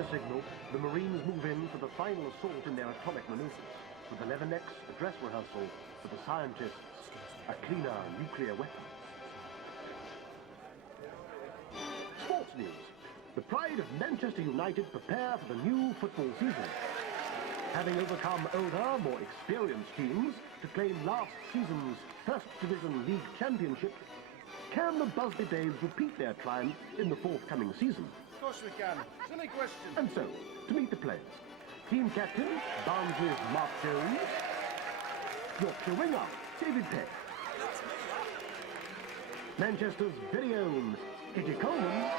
the signal, the Marines move in for the final assault in their atomic maneuvers. With 11X, a dress rehearsal. For the scientists, a cleaner nuclear weapon. Sports news. The pride of Manchester United prepare for the new football season. Having overcome older, more experienced teams to claim last season's First Division League Championship, can the Busby Babes repeat their triumph in the forthcoming season? Of course we can. Silly question. And so, to meet the players, team captain, Barnsley's Mark Jones, Yorkshire winger, David Peck, Manchester's very own Kitty Coleman,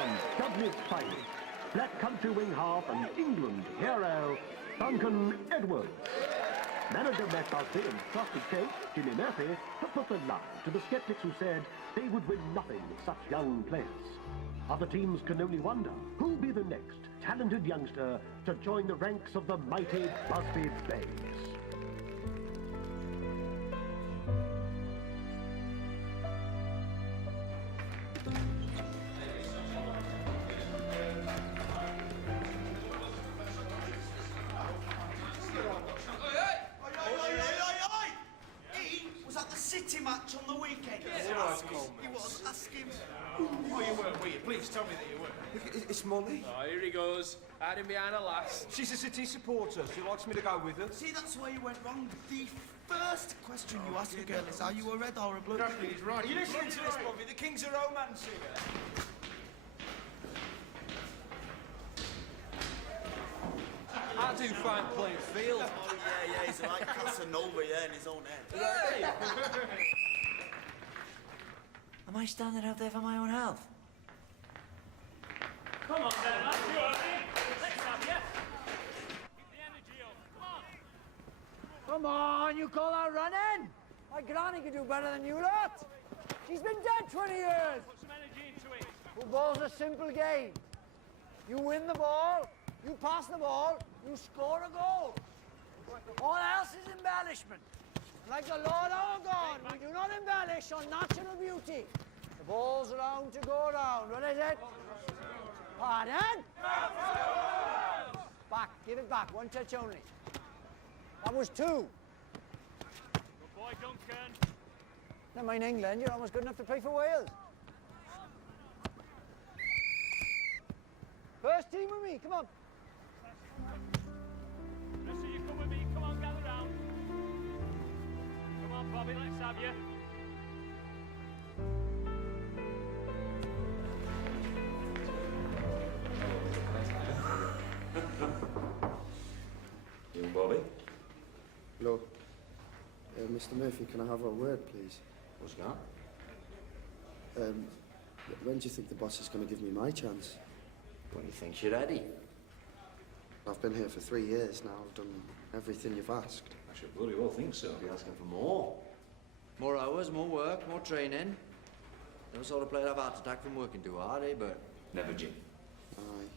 and Dudley's finest, Black Country wing half and England hero, Duncan Edwards. Manager Matt Busby and trusted coach Jimmy Murphy have put the lie to the sceptics who said they would win nothing with such young players. Other teams can only wonder who'll be the next talented youngster to join the ranks of the mighty Busby Babes. City match on the weekend. Yes, he was. Ask him. Oh, you weren't, were you? Please tell me that you weren't. It's Molly. Oh, here he goes, hiding behind a lass. She's a City supporter. She likes me to go with her. See, that's where you went wrong. The first question you ask a girl is, are you a red or a blue? Daphne, he's right. Are you listening to this, Bobby? The King's a romance singer. I do fine playing field. Oh, yeah, he's like Casanova, in his own head. Hey! Am I standing out there for my own health? Come on then, lads, you early. Let's have you. Keep the energy up, come on. Come on, you call that running? My granny could do better than you lot. She's been dead 20 years. Put some energy into it. Football's a simple game. You win the ball, you pass the ball, you score a goal. All else is embellishment. Like the Lord our God, we do not embellish on natural beauty. The ball's round to go round. What is it? Pardon? Back, give it back. One touch only. That was two. Good boy, Duncan. Never mind England, you're almost good enough to play for Wales. First team with me, come on. Listen, you come with me. Come on, gather round. Come on, Bobby, let's have you. You, Bobby? Hello. Mr. Murphy, can I have a word, please? What's that? When do you think the boss is going to give me my chance? When you think you're ready. I've been here for 3 years now. I've done everything you've asked. I should bloody well think so. Be asking for more. More hours, more work, more training. Never sort of played have a heart attack from working too hard, eh, but... Never, Jim. Aye.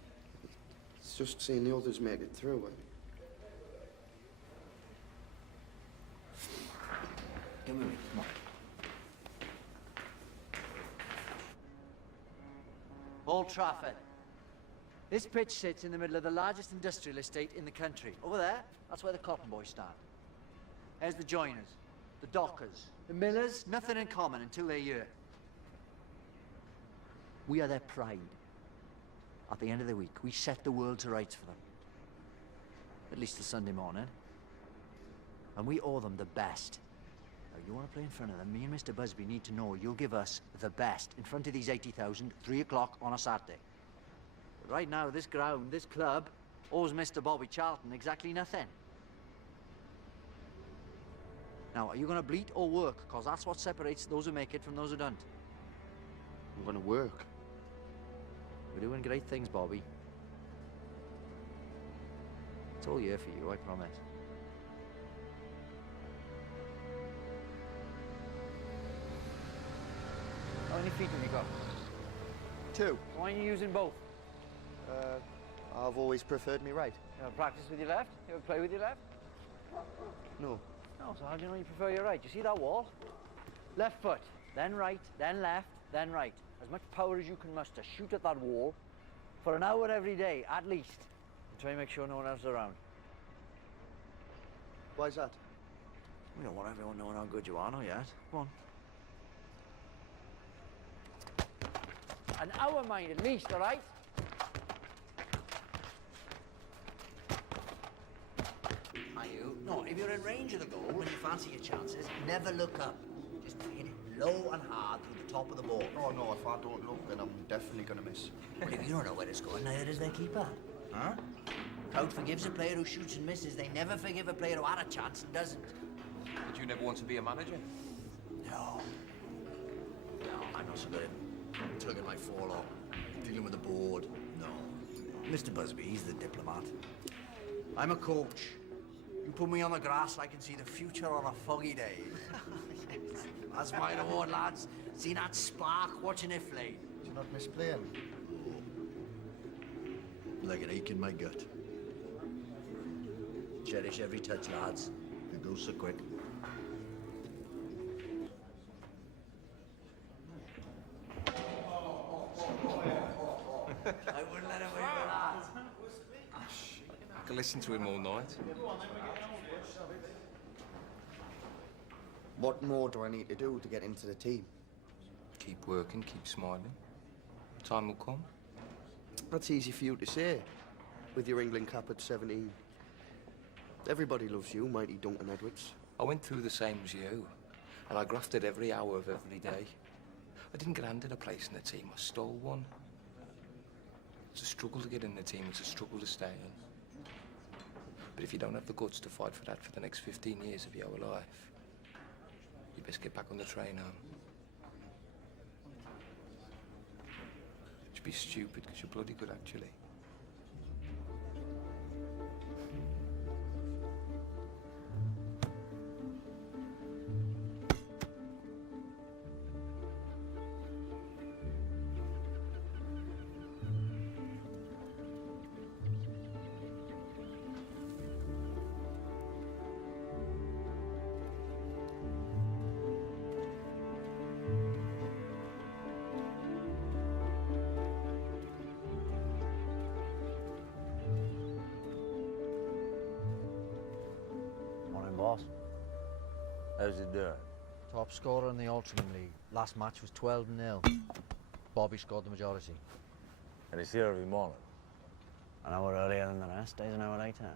It's just seeing the others make it through. Come with me, come on. Old Trafford. This pitch sits in the middle of the largest industrial estate in the country. Over there, that's where the cotton boys stand. There's the joiners, the dockers, the millers, nothing in common until they're here. We are their pride. At the end of the week, we set the world to rights for them. At least till Sunday morning. And we owe them the best. Now, you want to play in front of them, me and Mr. Busby need to know you'll give us the best in front of these 80,000, 3 o'clock on a Saturday. But right now, this ground, this club, owes Mr. Bobby Charlton exactly nothing. Now, are you going to bleat or work? Because that's what separates those who make it from those who don't. I'm going to work. We're doing great things, Bobby. It's all year for you, I promise. How many feet have you got? 2. Why are you using both? I've always preferred me right. You ever practice with your left? You ever play with your left? No. No, so how do you know you prefer your right? You see that wall? Left foot, then right, then left, then right. As much power as you can muster. Shoot at that wall, For an hour every day, at least. And try and make sure no one else is around. Why's that? We don't want everyone knowing how good you are, not yet. Come on. An hour, mind, at least, all right? Are you? No, if you're in range of the goal and you fancy your chances, never look up. Just hit it low and hard through the top of the ball. Oh, no, if I don't look, then I'm definitely going to miss. Well, if you don't know where it's going, neither does their keeper. Huh? Crowd forgives a player who shoots and misses. They never forgive a player who had a chance and doesn't. Did you never want to be a manager? No. No, I'm not so good at tugging my forelock, dealing with the board. No. Mr. Busby, he's the diplomat. I'm a coach. You put me on the grass, I can see the future on a foggy day. Yes. That's my reward, lads. See that spark, watching it flame. Do you not miss playing? Like an ache in my gut. Cherish every touch, lads. It goes so quick. I wouldn't let him win for that. I could listen to him all night. What more do I need to do to get into the team? Keep working, keep smiling. Time will come. That's easy for you to say, with your England cap at 17. Everybody loves you, mighty Duncan Edwards. I went through the same as you, and I grafted every hour of every day. I didn't get handed a place in the team, I stole one. It's a struggle to get in the team, it's a struggle to stay in. But if you don't have the guts to fight for that for the next 15 years of your life, you best get back on the train home. You'd be stupid, because you're bloody good, actually. Boss. How's he doing? Top scorer in the Ultraman League. Last match was 12-0. Bobby scored the majority. And he's here every morning. An hour earlier than the rest, stays an hour later.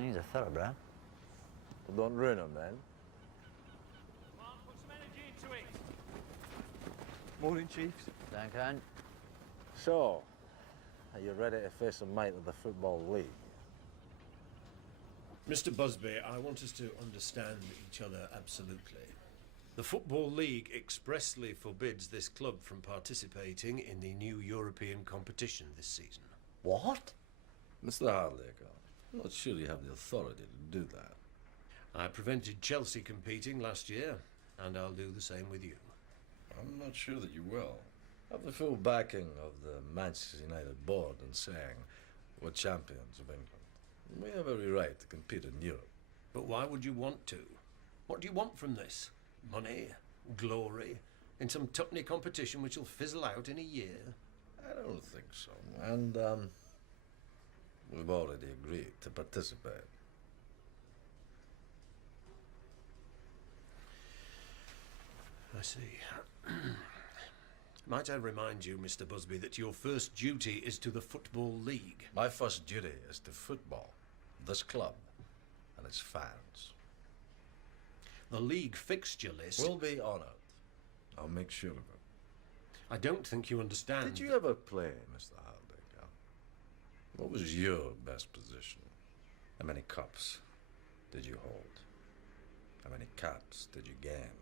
He's a thoroughbred. Well, don't ruin him, man. Come on, put some energy into it. Morning, Chiefs. Duncan. So, are you ready to face a mate of the Football League? Mr. Busby, I want us to understand each other absolutely. The Football League expressly forbids this club from participating in the new European competition this season. What? Mr. Hardacre, I'm not sure you have the authority to do that. I prevented Chelsea competing last year, and I'll do the same with you. I'm not sure that you will. I have the full backing of the Manchester United board in saying we're champions of England. We have every right to compete in Europe. But why would you want to? What do you want from this? Money? Glory? In some tuppenny competition which will fizzle out in a year? I don't think so. And, we've already agreed to participate. I see. Might I remind you, Mr. Busby, that your first duty is to the Football League? My first duty is to football, this club, and its fans. The league fixture list... We'll be honoured. I'll make sure of it. I don't think you understand... Did you ever play, Mr. Hardacre? What was your best position? How many cups did you hold? How many caps did you gain?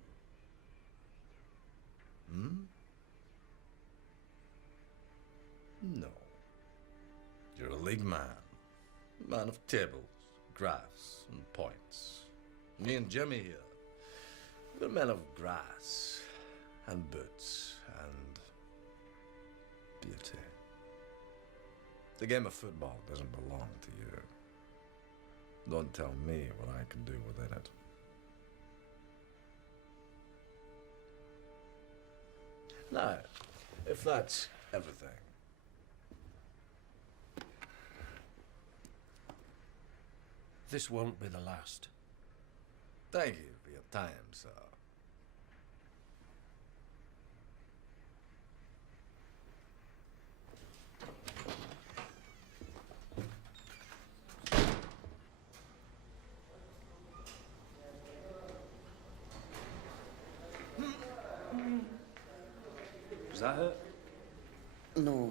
No. You're a league man. A man of tables, graphs, and points. Me and Jimmy here, we're men of grass, and boots, and beauty. The game of football doesn't belong to you. Don't tell me what I can do within it. Now, if that's everything, this won't be the last. Thank you for your time, sir. Does that hurt? No.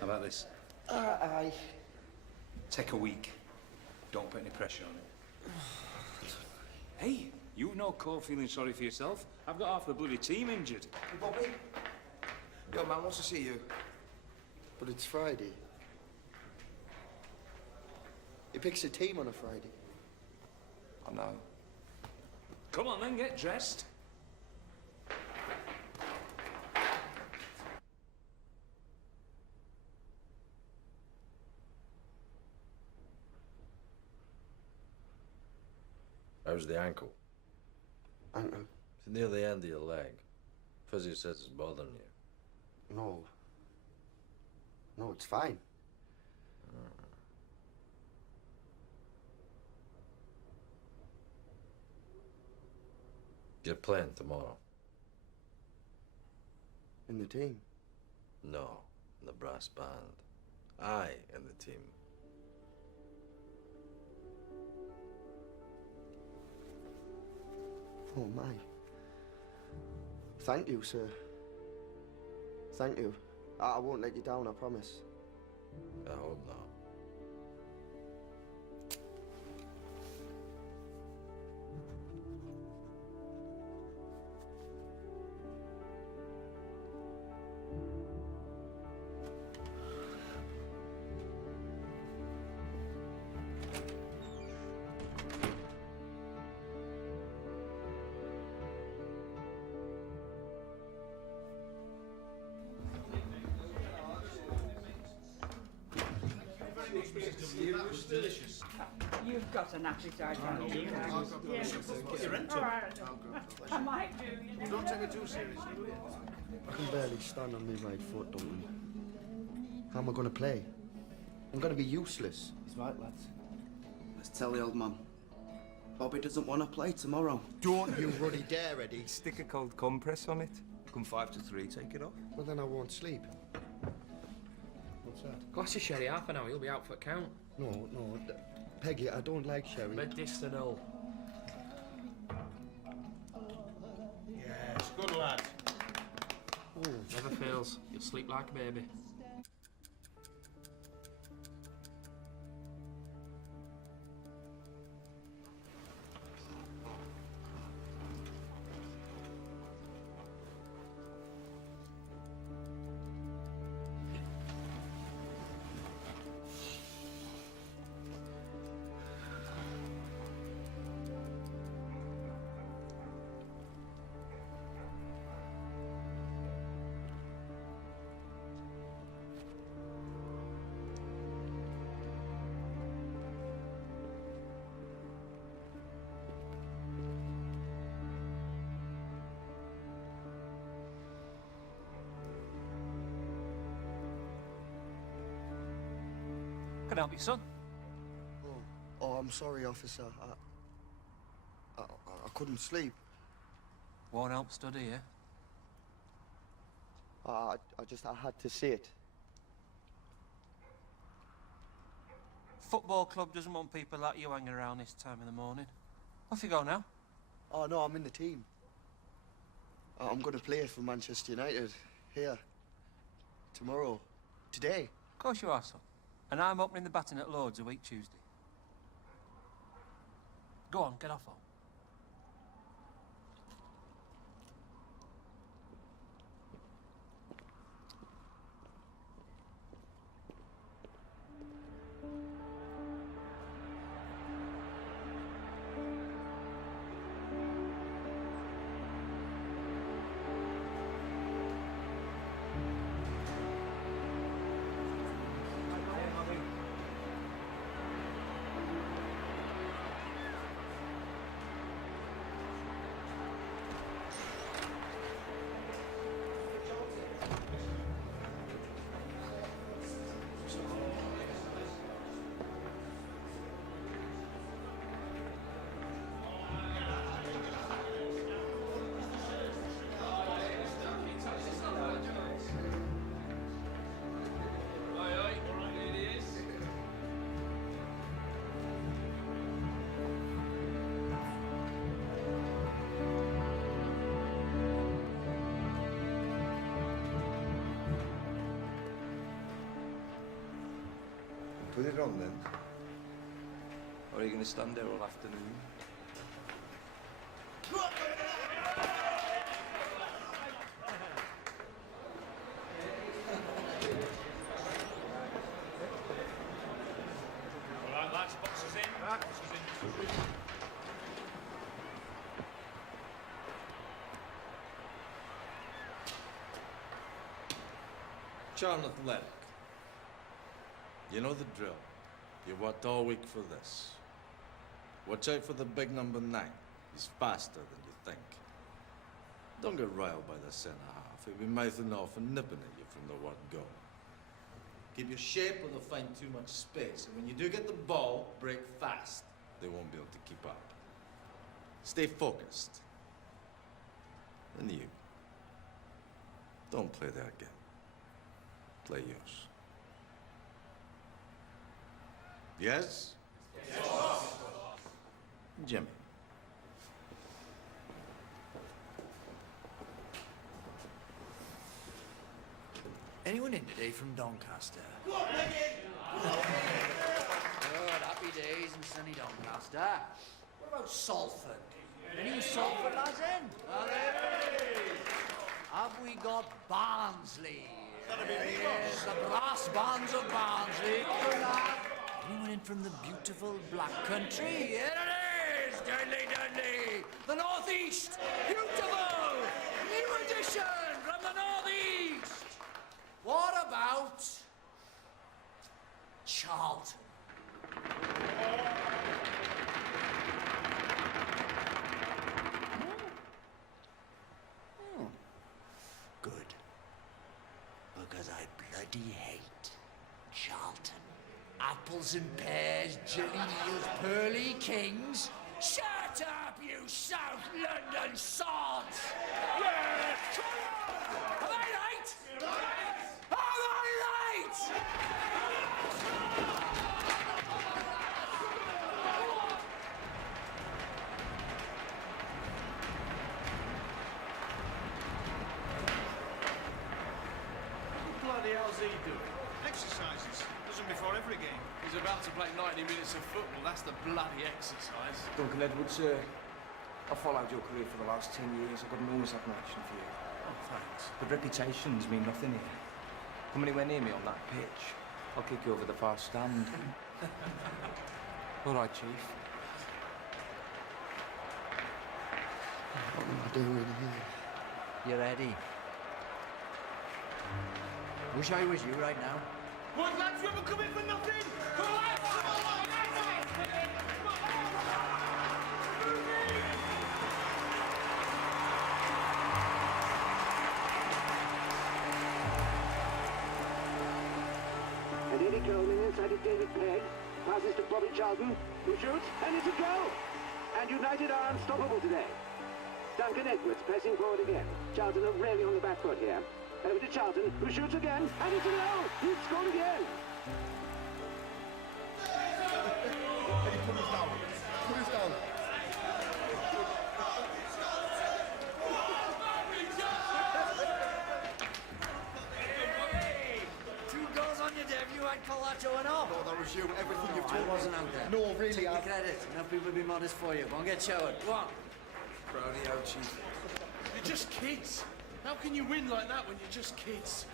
How about this? Aye. Take a week. Don't put any pressure on it. Hey, you've no call feeling sorry for yourself. I've got half the bloody team injured. Hey, Bobby. Your man wants to see you. But it's Friday. He picks a team on a Friday. I know. Come on then, get dressed. How's the ankle? Ankle? It's near the end of your leg. Fuzzy says it's bothering you. No. No, it's fine. You're playing tomorrow? In the team? No, in the brass band. I in the team. Oh, my. Thank you, sir. Thank you. I won't let you down, I promise. I hope not. You've got an appetite, haven't you? Yes. All right. I might do, you know. Don't take it too seriously. I can barely stand on my right foot, Duncan. How am I going to play? I'm going to be useless. He's right, lads. Let's tell the old man. Bobby doesn't want to play tomorrow. Don't you ruddy dare, Eddie. Stick a cold compress on it. Come 5 to 3, take it off. Well, then I won't sleep. What's that? Glass of sherry, half an hour, you'll be out for count. No. Peggy, I don't like sherry. Medicinal. Yes, good lad. Oh. Never fails. You'll sleep like a baby. Can I help you, son? Oh, I'm sorry, officer. I couldn't sleep. Won't help study, yeah? I had to see it. Football club doesn't want people like you hanging around this time in the morning. Off you go now. Oh, no, I'm in the team. I'm going to play for Manchester United here. Tomorrow. Today. Of course you are, son. And I'm opening the batting at Lord's a week Tuesday. Go on, get off home. Put it on then. Or are you going to stand there all afternoon? All right, lads, boxes in. Boxes in. Jonathan Lennox. You know the drill. You worked all week for this. Watch out for the big number 9. He's faster than you think. Don't get riled by the centre-half. He'll be mouthing off and nipping at you from the word go. Keep your shape or they'll find too much space. And when you do get the ball, break fast. They won't be able to keep up. Stay focused. And you. Don't play their game. Play yours. Yes? Yes. Jimmy. Anyone in today from Doncaster? Good, happy days in sunny Doncaster. What about Salford? Any Salford lads in? Have we got Barnsley? Yes, the brass bands of Barnsley. Good lad. Anyone in from the beautiful Black Country? Here it is! Dudley, Dudley! The North East! Beautiful! New edition from the North East! What about Charlton? Good. Because I bloody hate Charlton. Apples and pears, jelly eels, pearly kings. Shut up, you South London sods! Yes! Am I right? Am I right? What bloody hell's he doing? Exercises. Does them before every game. He's about to play 90 minutes of football. That's the bloody exercise. Duncan Edwards, I've followed your career for the last 10 years. I've got enormous admiration for you. Oh, thanks. But reputations mean nothing here. Come anywhere near me on that pitch, I'll kick you over the far stand. All right, Chief. What am I doing here? You're Eddie. Wish I was you right now. What, lads, you ever come in for nothing? Come on, lads! Come on, And Eddie Coleman inside of David Pegg. Passes to Bobby Charlton, who shoots, and it's a goal! And United are unstoppable today. Duncan Edwards pressing forward again. Charlton are really on the back foot here. Over to Charlton, who shoots again, and it's a goal! He's scored again! Eddie, put us down. Put us down. Two goals on your debut, I'd call that showing off. No, that was you. Everything you've I told me. wasn't out there. No, really, Take the credit. Enough people be modest for you. Go and get showered. Go on. Proud of you, Chief. You're just kids. How can you win like that when you're just kids?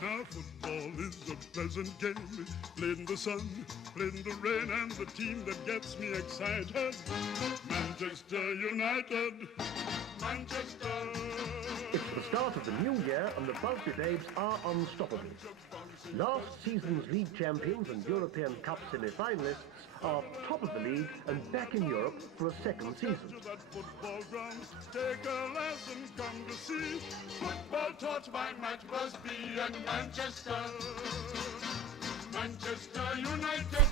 Now football is a pleasant game, played in the sun, played in the rain, and the team that gets me excited, Manchester United, Manchester. It's the start of the new year and the Busby Babes are unstoppable. Last season's league champions and European Cup semi-finalists are top of the league and back in Europe for a second season. Football ground, take a lesson, come to see football taught by Matt Busby and Manchester. Manchester United,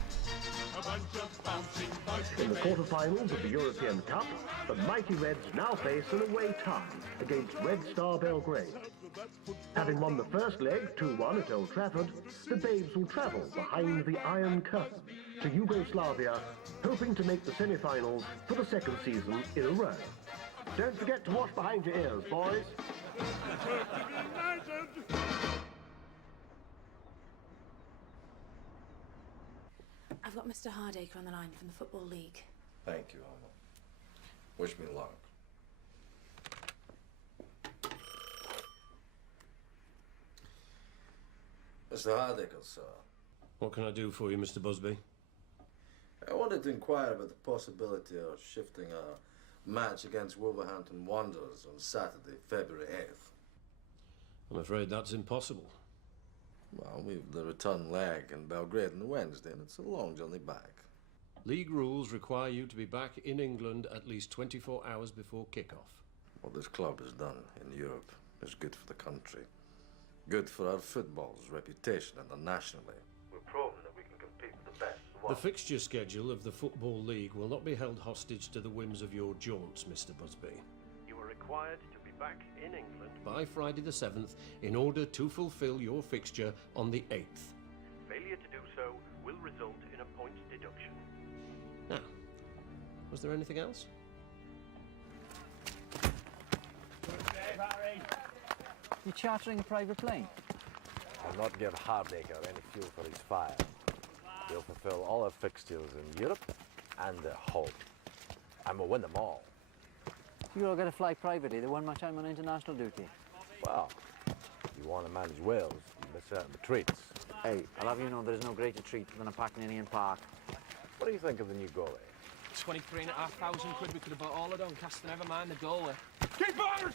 a bunch of bouncing Busby. In the quarter-finals of the European Cup, the mighty Reds now face an away tie against Red Star Belgrade. Having won the first leg 2-1 at Old Trafford, the Babes will travel behind the Iron Curtain to Yugoslavia, hoping to make the semi-finals for the second season in a row. Don't forget to wash behind your ears, boys. got Mr. Hardacre on the line from the Football League. Thank you, Alma. Wish me luck. Mr. Hardacre, sir. What can I do for you, Mr. Busby? I wanted to inquire about the possibility of shifting a match against Wolverhampton Wanderers on Saturday, February 8th. I'm afraid that's impossible. Well, we've the return leg in Belgrade on Wednesday, and it's a long journey back. League rules require you to be back in England at least 24 hours before kick-off. What this club has done in Europe is good for the country. Good for our football's reputation internationally. We've proven that we can compete with the best. The fixture schedule of the Football League will not be held hostage to the whims of your jaunts, Mr. Busby. You are required to be back in England By Friday the 7th, in order to fulfil your fixture on the 8th. Failure to do so will result in a points deduction. Now, was there anything else? You chartering a private plane? I'll not give Hardacre any fuel for his fire. He'll fulfill all our fixtures in Europe and at home. And we'll win them all. You all got to fly privately the one much I'm on international duty. Well, if you want to manage Wales, you miss out on the treats. Hey, I'll have you know there is no greater treat than a packing in Ian Park. What do you think of the new goalie? 23,500 quid we could have bought all of Doncaster, never mind the goalie. Keepers!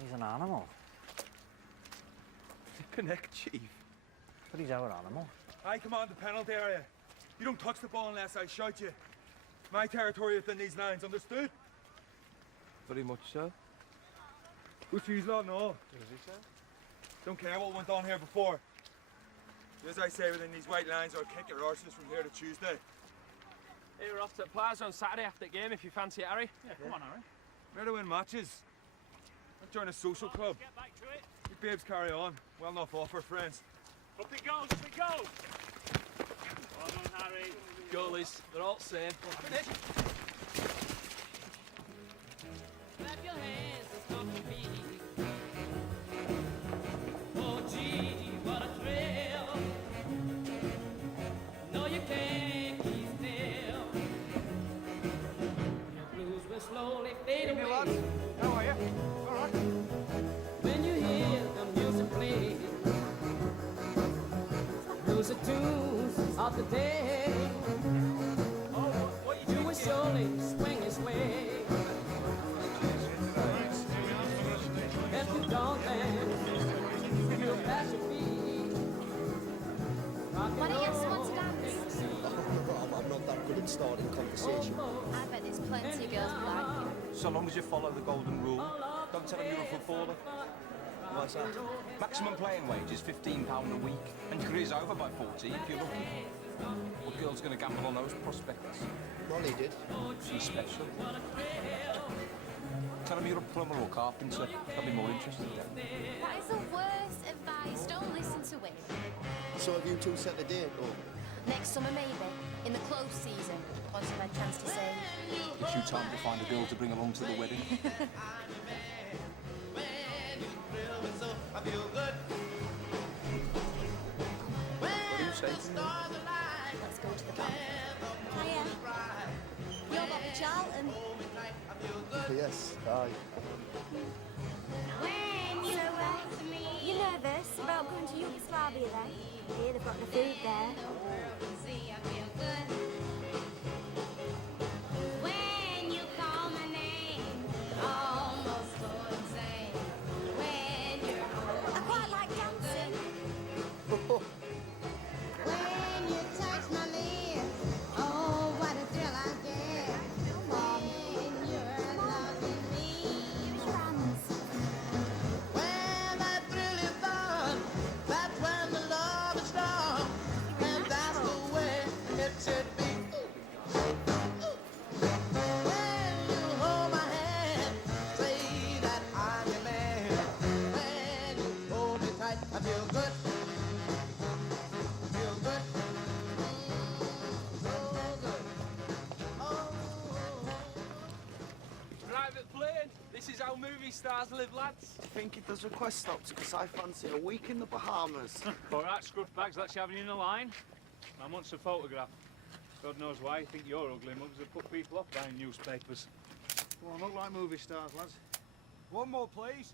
He's an animal. Connect, Chief. But he's our animal. I command the penalty area. You don't touch the ball unless I shout you. My territory within these lines, understood? Very much so. Which you lot know. What does he say? Don't care what went on here before. As I say, within these white lines, I'll kick your arses from here to Tuesday. Hey, we're off to the Plaza on Saturday after the game if you fancy it, Harry. Yeah, come on, Harry. Where to win matches. I'll join a social club. Get back to it. You babes carry on. Well enough offer, friends. Up it goes, up it goes. Well done, Harry. Goalies, they're all the same. Finish. Clap your hands and stomp your feet. Oh, gee, what a thrill. No, you can't keep still. Your blues will slowly fade away. Lads, how are you? All right. When you hear the music play, those are tunes of the day. You will surely swing his way. As the dawn lands, you'll pass your feet. Why don't you get someone to dance? I'm not that good at starting conversation. I bet there's plenty of girls who like you. So long as you follow the golden rule, don't tell them you're a footballer. Why's that? Maximum playing wage is £15 a week, and your career's over by 40 if you're lucky. What girl's going to gamble on those prospects? Molly did. She's special. Tell them you're a plumber or carpenter. They'll be more interested then. That is the worst advice. Don't listen to it. So have you two set the date? Or? Next summer, maybe. In the close season. Once I've had a chance to say. Gives you time to find a girl to bring along to the wedding. I feel good. What do you say to me? Let's go to the bar. Hiya. You're Bobby Charlton. Yes, aye. So, you're nervous about going to Yugoslavia then? Yeah, they've got the food there. When you call my name, almost go insane. When you're I quite like dancing. when you touch my lips, oh, what a thrill I get. When you're loving me. stars live, lads? I think it does request stops because I fancy a week in the Bahamas. All right, scruff bags, let's have you in a line. I want a photograph. God knows why you think your ugly mugs have put people off buying newspapers. Come on, look like movie stars, lads. One more, please.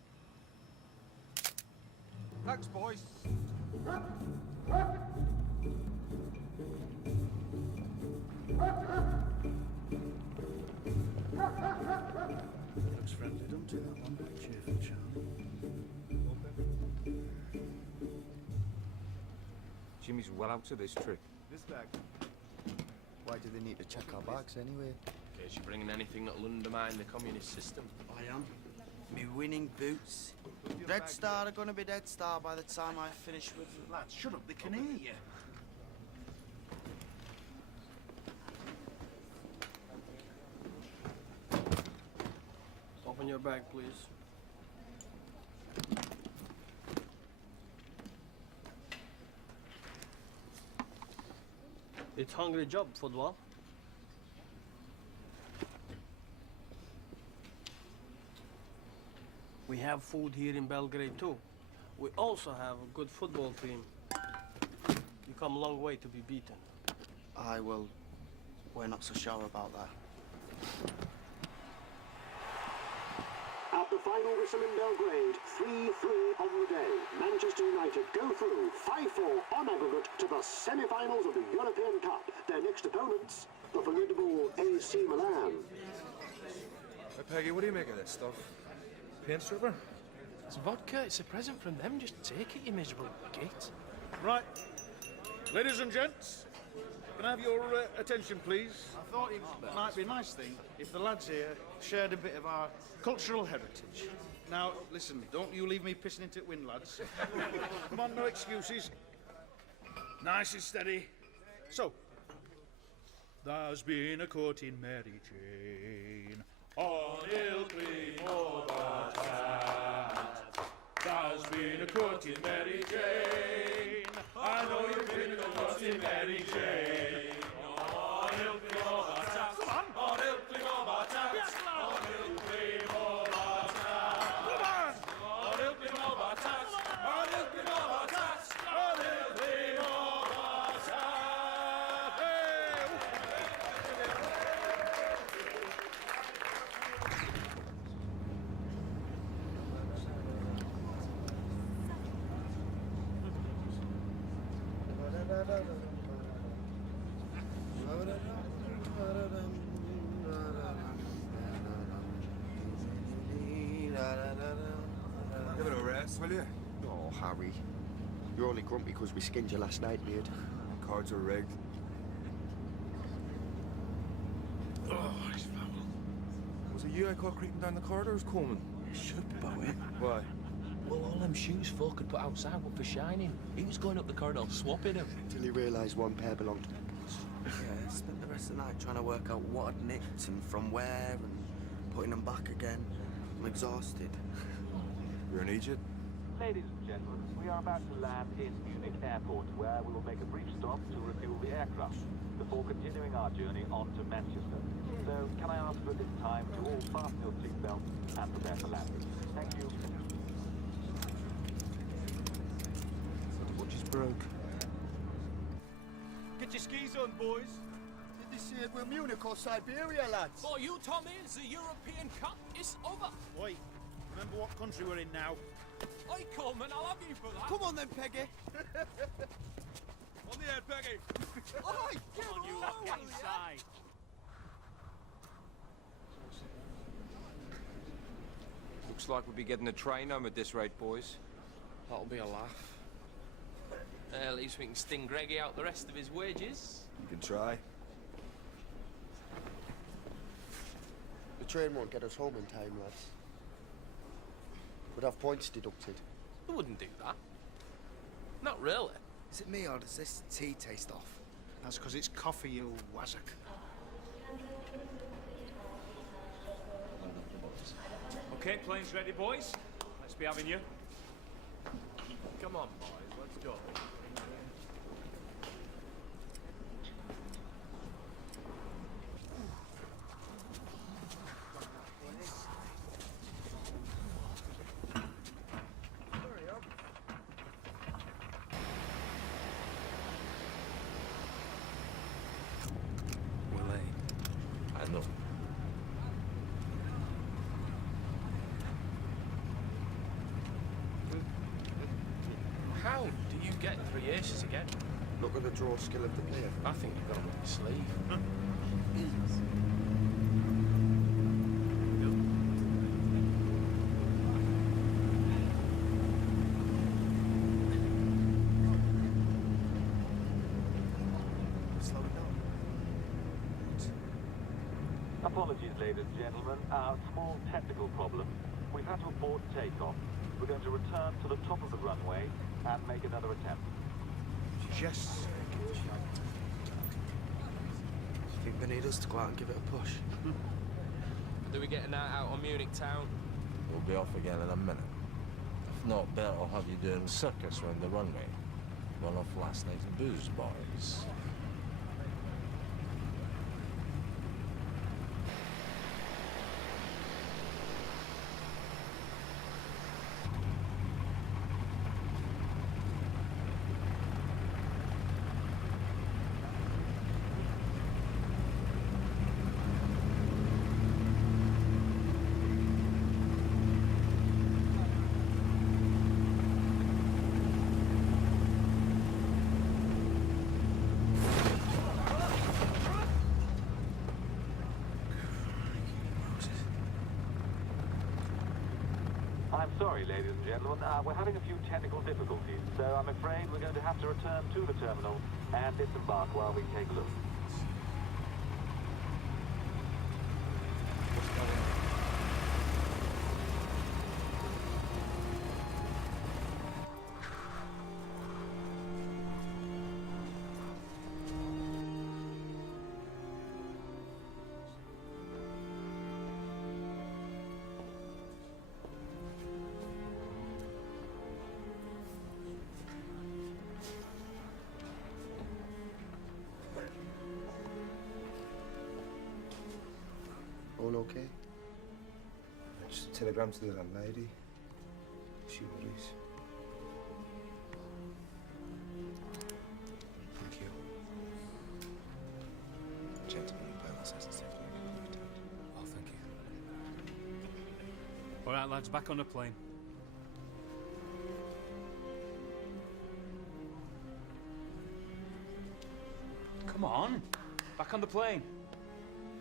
Thanks, boys. Looks friendly, don't it, that one? Cheerful, Charlie. Jimmy's well out of this trick. This bag. Why do they need to check our bags anyway? In case you're bringing anything that'll undermine the communist system. I am. Me winning boots. Red Star are gonna be Dead Star by the time I finish with... Lads, shut up, they can hear you. Open your bag, please. It's hungry job, football. We have food here in Belgrade too. We also have a good football team. You come a long way to be beaten. We're not so sure about that. At the final whistle in Belgrade, 3-3 on the day. Manchester United go through 5-4 on aggregate to the semi-finals of the European Cup. Their next opponents, the formidable AC Milan. Hey, Peggy, what do you make of this stuff? Paint stripper? It's vodka. It's a present from them. Just take it, you miserable git. Right. Ladies and gents, can I have your attention, please? I thought it might be a nice thing if the lads here shared a bit of our cultural heritage. Now, listen, don't you leave me pissing into the wind, lads. Come on, no excuses. Nice and steady. So, there's been a courting Mary Jane on Hill-Pearson over that. There's been a courting Mary Jane. I know you've been a courting Mary Jane. On Hill-Pearson over that. Come on. On Hill-Pearson over that. Yes, lad. On Hill-Pearson over that. Come on. On Hill-Pearson over that. On Hill-Pearson over that. On Hill-Pearson over that. Hey! Give it a rest, will you? Oh, Harry. You're only grumpy because we skinned you last night, mate. Cards are rigged. Oh, he's foul. Was it you I caught creeping down the corridors, Coleman? You should, Bowie. Why? Well, all them shoes folk had put outside were for shining. He was going up the corridor swapping them. Till he realised one pair belonged to me. Yeah, spent the rest of the night trying to work out what I'd nicked and from where and putting them back again. I'm exhausted. You're in Egypt? Ladies and gentlemen, we are about to land in Munich airport, where we will make a brief stop to refuel the aircraft before continuing our journey on to Manchester. So, can I ask for this time to all fasten your seatbelts and prepare for landing? Thank you. The watch is broke. Get your skis on, boys. Did they say we're Munich or Siberia, lads? For you, Tommy, the European Cup is over. Wait, remember what country we're in now? Oi, Coleman, I'll have you for that. Come on then, Peggy. On the head, Peggy. Oi, get Come on, you lot, get inside. Looks like we'll be getting a train home at this rate, boys. That'll be a laugh. At least we can sting Greggy out the rest of his wages. You can try. The train won't get us home in time, lads. We'd have points deducted. I wouldn't do that. Not really. Is it me or does this tea taste off? That's because it's coffee, you wazzock. Okay, plane's ready, boys. Let's be having you. Come on, boys, let's go. How do you get 3 aces again? Look at the draw skill of the player. I think you've got them up your sleeve. Slow it down. Apologies, ladies and gentlemen. A small technical problem. We've had to abort takeoff. We're going to return to the top of the runway and make another attempt. Yes. Think they need us to go out and give it a push? Do we get a night out on Munich town? We'll be off again in a minute. If not, better I'll have you doing circus around the runway. One off last night's booze, boys. I'm sorry, ladies and gentlemen. We're having a few technical difficulties, so I'm afraid we're going to have to return to the terminal and disembark while we take a look. All okay? Just a telegram to the landlady. She worries. Thank you. Gentlemen, Bella says it's definitely returned. Oh, thank you. All right, lads, back on the plane. Come on, back on the plane.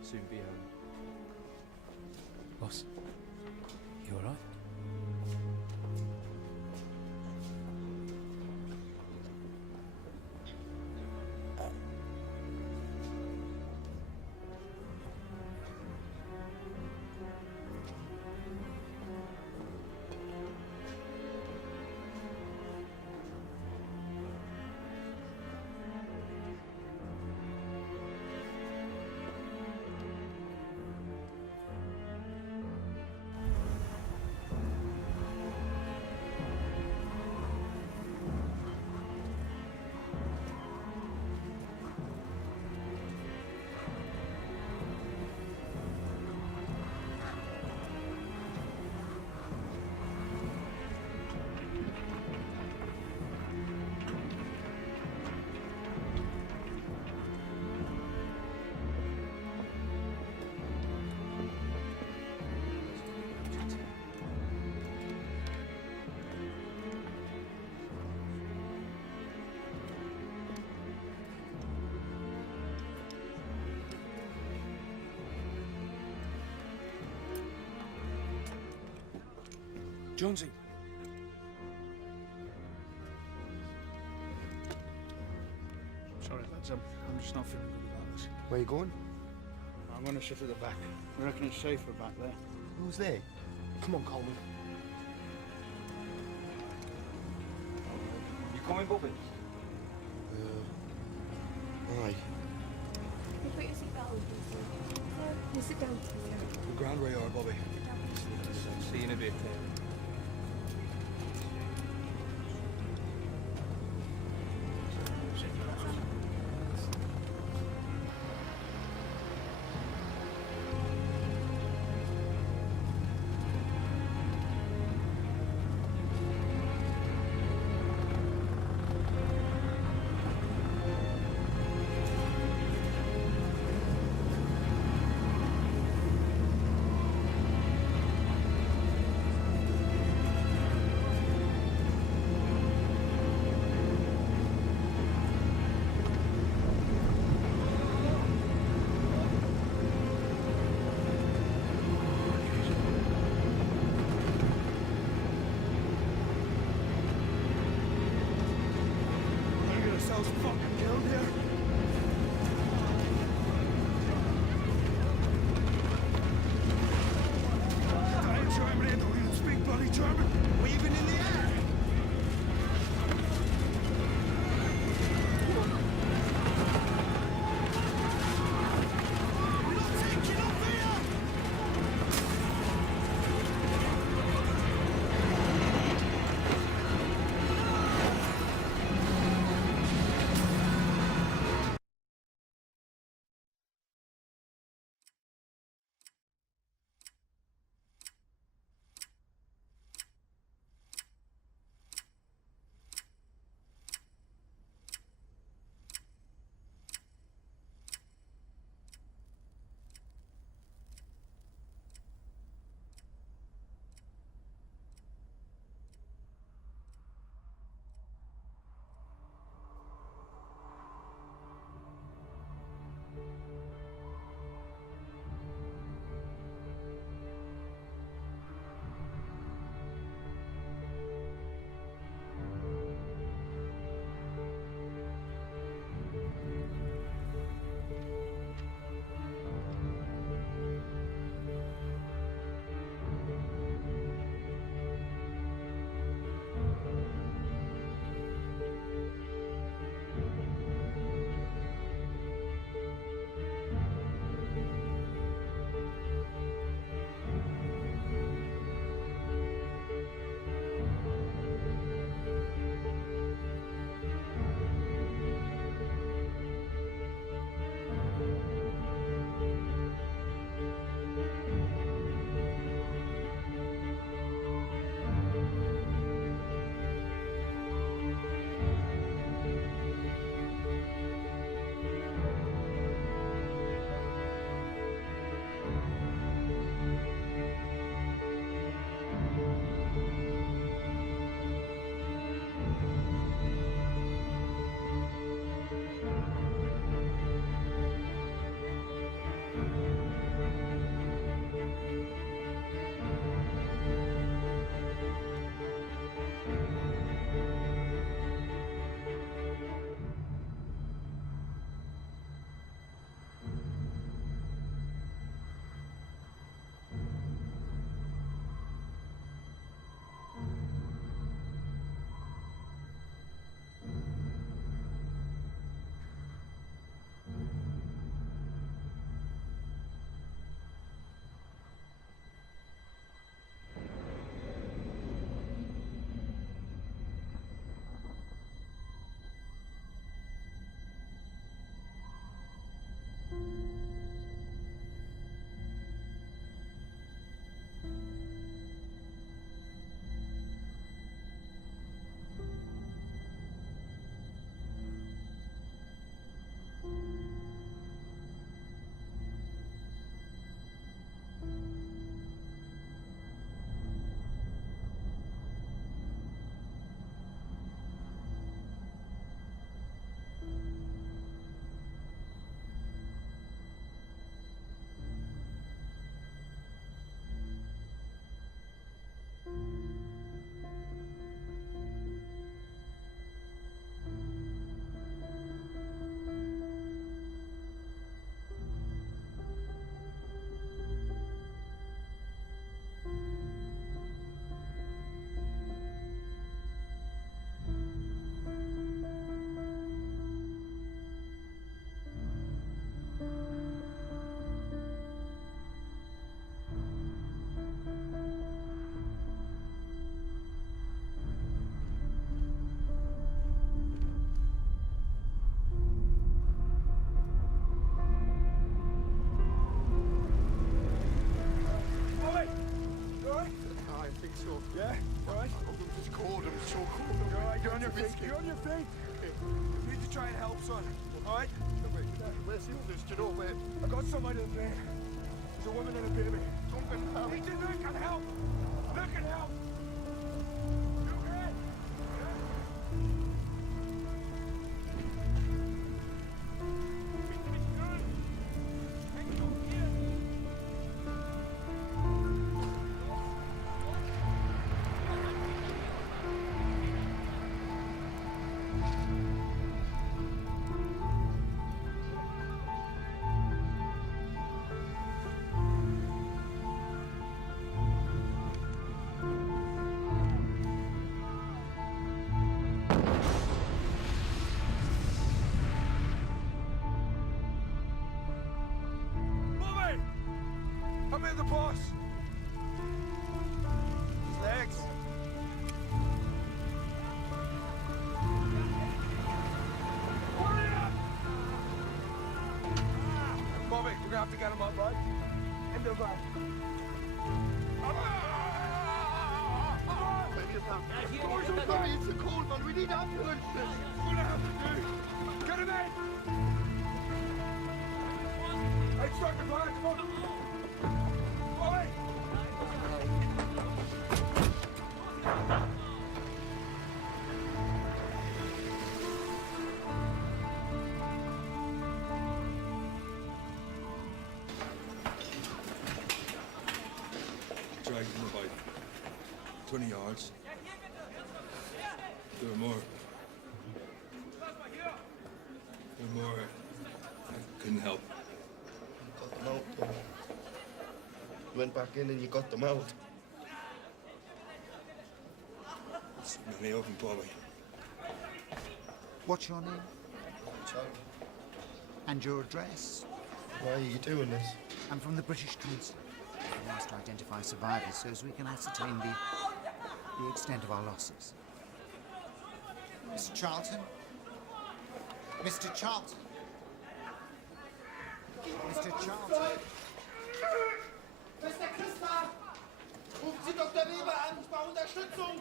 Soon be home. Boss, you all right? Jonesy. Sorry, lads, I'm just not feeling good about this. Where you going? I'm going to sit at the back. I reckon it's safer back there. Who's there? Come on, Coleman. You coming, Bobby? Aye. You put your seatbelt on, please. You sit down. We're grand where you are, Bobby. See you in a bit. else fucking killed here? I ain't German, I don't even speak bloody German. Weaving in the air. Yeah? All right? I'm just cold. I'm so cold. You all right? You're on your feet. You're on your feet. You need to try and help, son. All right? Wait, where's the others? Do you know where? I got somebody in there. There's a woman and a baby. Don't get help. Need to look and help. Look and help. You okay? at the boss! His legs! Bobby, we're gonna have to get him up, right? End of that. Doors are sorry, it's a cold one. We need ambulances. We're gonna have to do. Get him in! Hey, start the fire, come on! Bobby! Dragged him about 20 yards. There were more. I couldn't help. Got them out, though. You went back in and you got them out. There's many of them, Bobby. What's your name? Charlie. And your address? Why are you doing this? I'm from the British Consulate. We asked to identify survivors so as we can ascertain the extent of our losses. Mr. Charlton? Mr. Charlton? Mr. Charlton? Mr. Christa! Rufen Sie Dr. Weber an, ich brauche Unterstützung!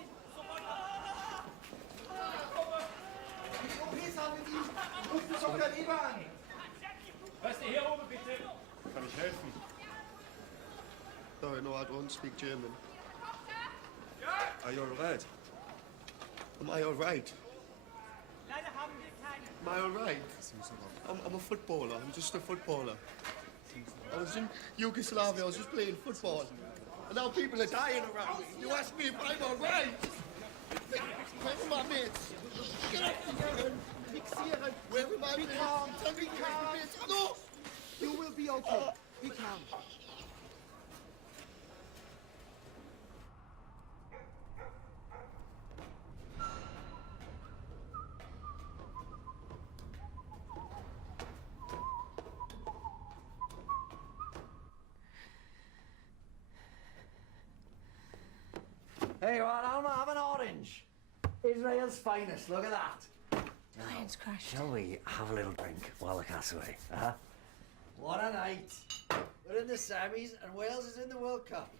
Die OPs haben mit ihm. Rufen Sie Dr. Weber an! Was ist hier oben, bitte? Kann ich helfen? Sorry, no, I don't speak German. Are you alright? Am I alright? Am I alright? I'm a footballer. I'm just a footballer. I was in Yugoslavia. I was just playing football. And now people are dying around me. You ask me if I'm alright? Where are my mates? Get up here. Fixieren. Where are my mates? Tell me where are my mates? No! You will be okay. Be calm. Hey, what, Alma? Have an orange. Israel's finest. Look at that. Plane's crashed. Shall we have a little drink while the cat's away? Huh? What a night. We're in the semis and Wales is in the World Cup.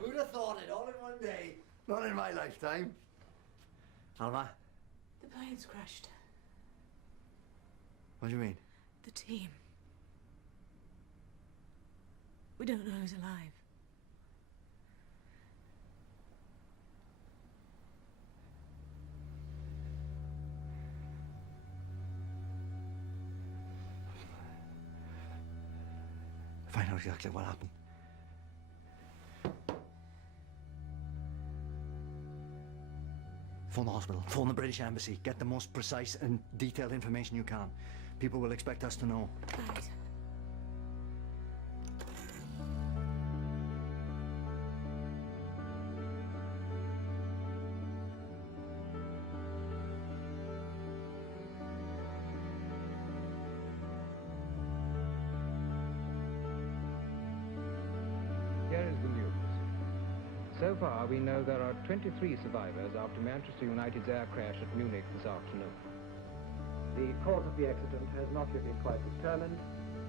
Who'd have thought it all in one day? Not in my lifetime. Alma? The plane's crashed. What do you mean? The team. We don't know who's alive. Find out exactly what happened. Phone the hospital. Phone the British Embassy. Get the most precise and detailed information you can. People will expect us to know. Right. Here is the news. So far, we know there are 23 survivors after Manchester United's air crash at Munich this afternoon. The cause of the accident has not yet been quite determined.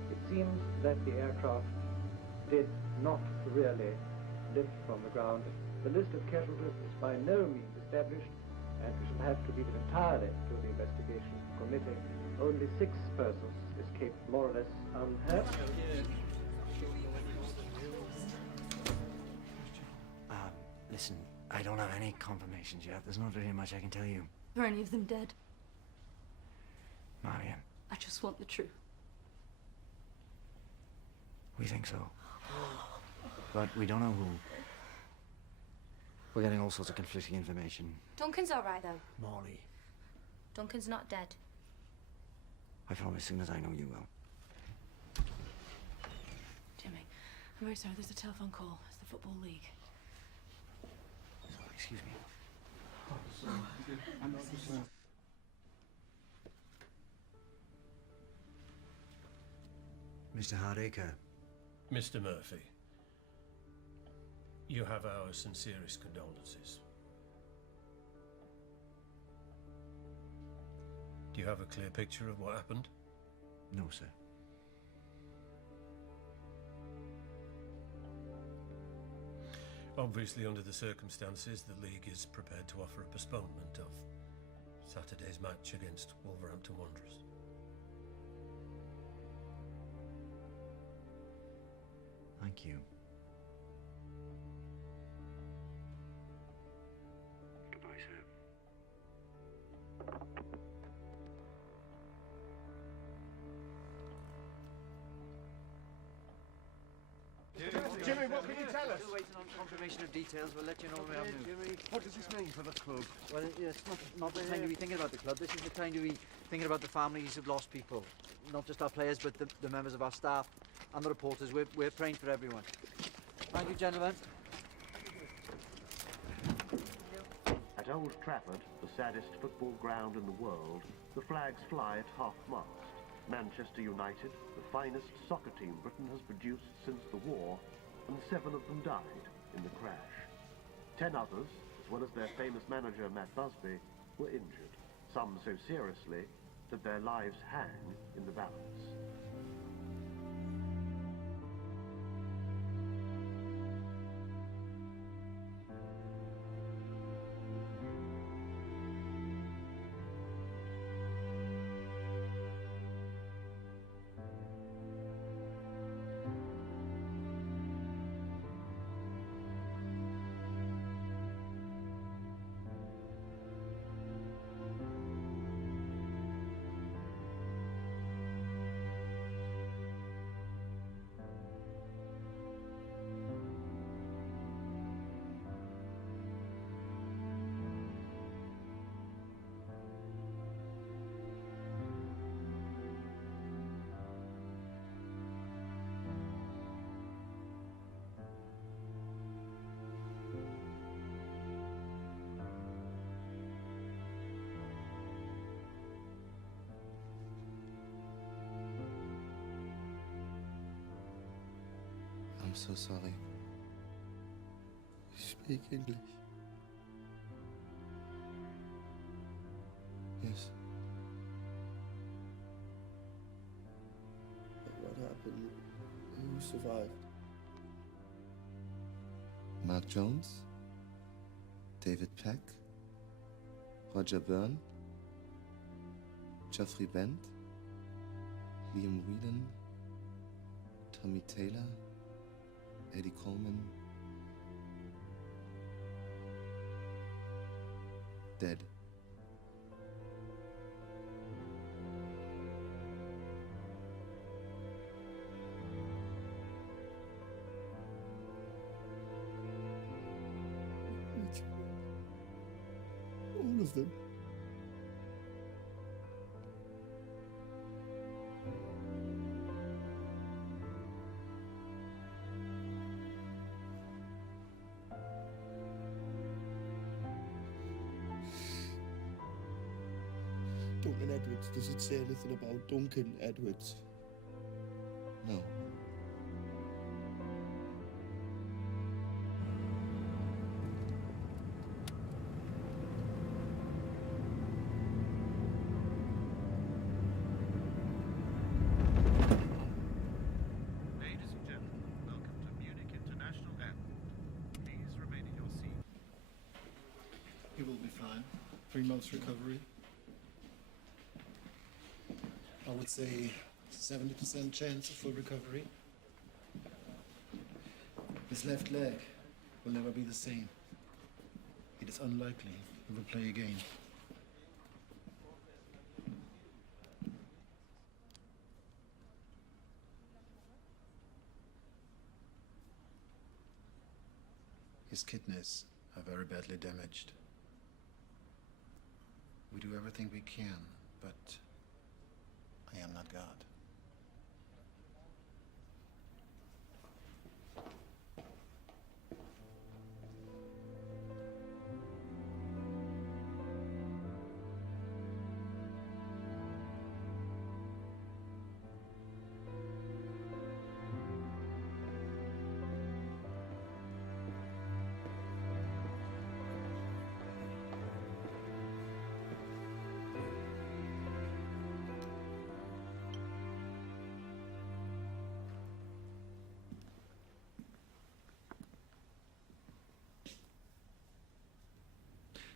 It seems that the aircraft did not really lift from the ground. The list of casualties is by no means established, and we shall have to leave it entirely to the investigation committee. Only 6 persons escaped more or less unhurt. Listen, I don't have any confirmations yet. There's not really much I can tell you. Are any of them dead? Mariam, I just want the truth. we think so. But we don't know who. We're getting all sorts of conflicting information. Duncan's all right, though. Molly, Duncan's not dead. I promise as soon as I know you will. Jimmy, I'm very sorry. There's a telephone call. It's the Football League. Excuse me. Mr. Hardacre. Mr. Murphy. You have our sincerest condolences. Do you have a clear picture of what happened? No, sir. Obviously, under the circumstances, the league is prepared to offer a postponement of Saturday's match against Wolverhampton Wanderers. Thank you. Goodbye, sir. Jimmy, what can you tell us? Still waiting on confirmation of details. We'll let you know when we have news. Jimmy, what does this mean for the club? Well, it's not the time to be thinking about the club. This is the time to be thinking about the families who've lost people. Not just our players, but the members of our staff and the reporters. We're praying for everyone. Thank you, gentlemen. At Old Trafford, the saddest football ground in the world, the flags fly at half-mast. Manchester United, the finest soccer team Britain has produced since the war, and 7 of them died in the crash. 10 others, as well as their famous manager Matt Busby, were injured, some so seriously that their lives hang in the balance. I'm so sorry. You speak English? Yes. But what happened? Who survived? Mark Jones? David Peck? Roger Byrne? Geoffrey Bent? Liam Whelan? Tommy Taylor? Eddie Coleman, dead. All of them. Duncan Edwards, does it say anything about Duncan Edwards? No. Ladies and gentlemen, welcome to Munich International Airport. Please remain in your seat. He will be fine. 3 months recovery. I would say 70% chance of full recovery. His left leg will never be the same. It is unlikely he will play again. His kidneys are very badly damaged. We do everything we can, but I am not God.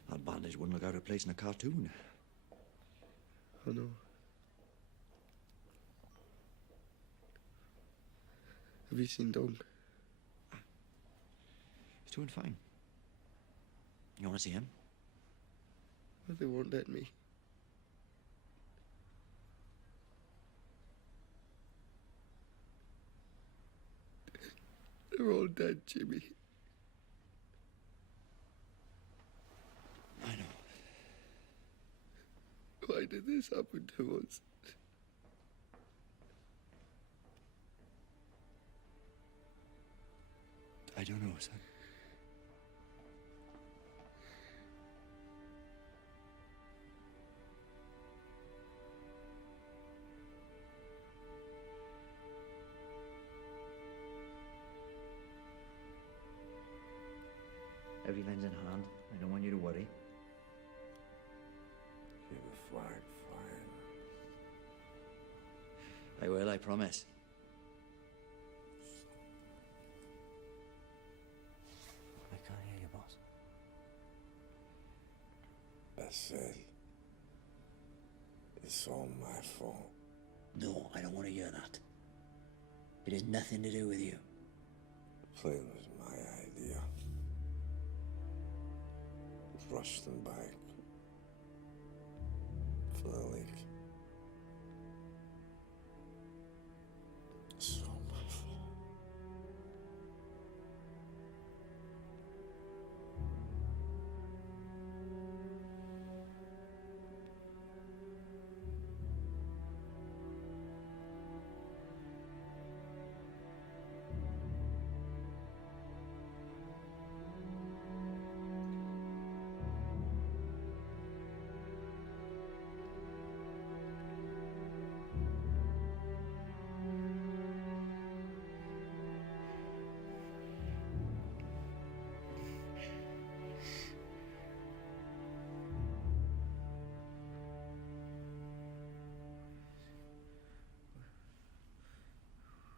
That bandage wouldn't look out of place in a cartoon. I know. Have you seen Doug? He's doing fine. You want to see him? Well, they won't let me. They're all dead, Jimmy. I know. Why did this happen to us? I don't know, son. Everything's in hand. I don't want you to worry. Keep the flag flying. I will, I promise. I can't hear you, boss. I said, it's all my fault. No, I don't want to hear that. It has nothing to do with you. The plane was my idea. Rushed them back for the leak. It's all my fault.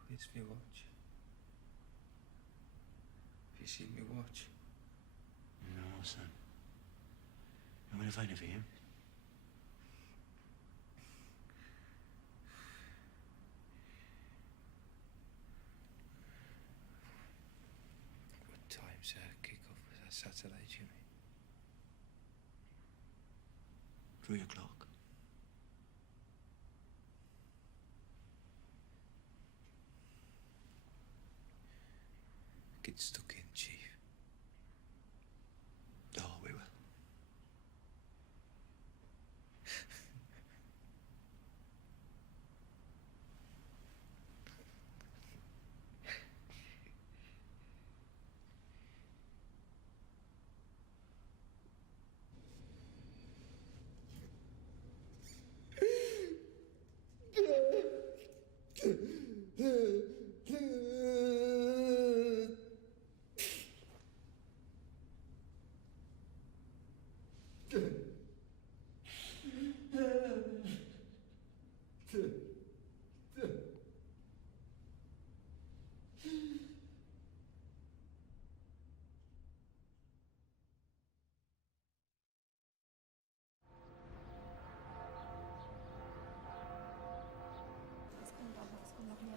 Where's my watch? Have you seen me watch? No, son. I'm going to find it for you. What time's kick-off was that Saturday, Jimmy? 3 o'clock. Get stuck in, Chief. Oh, we will.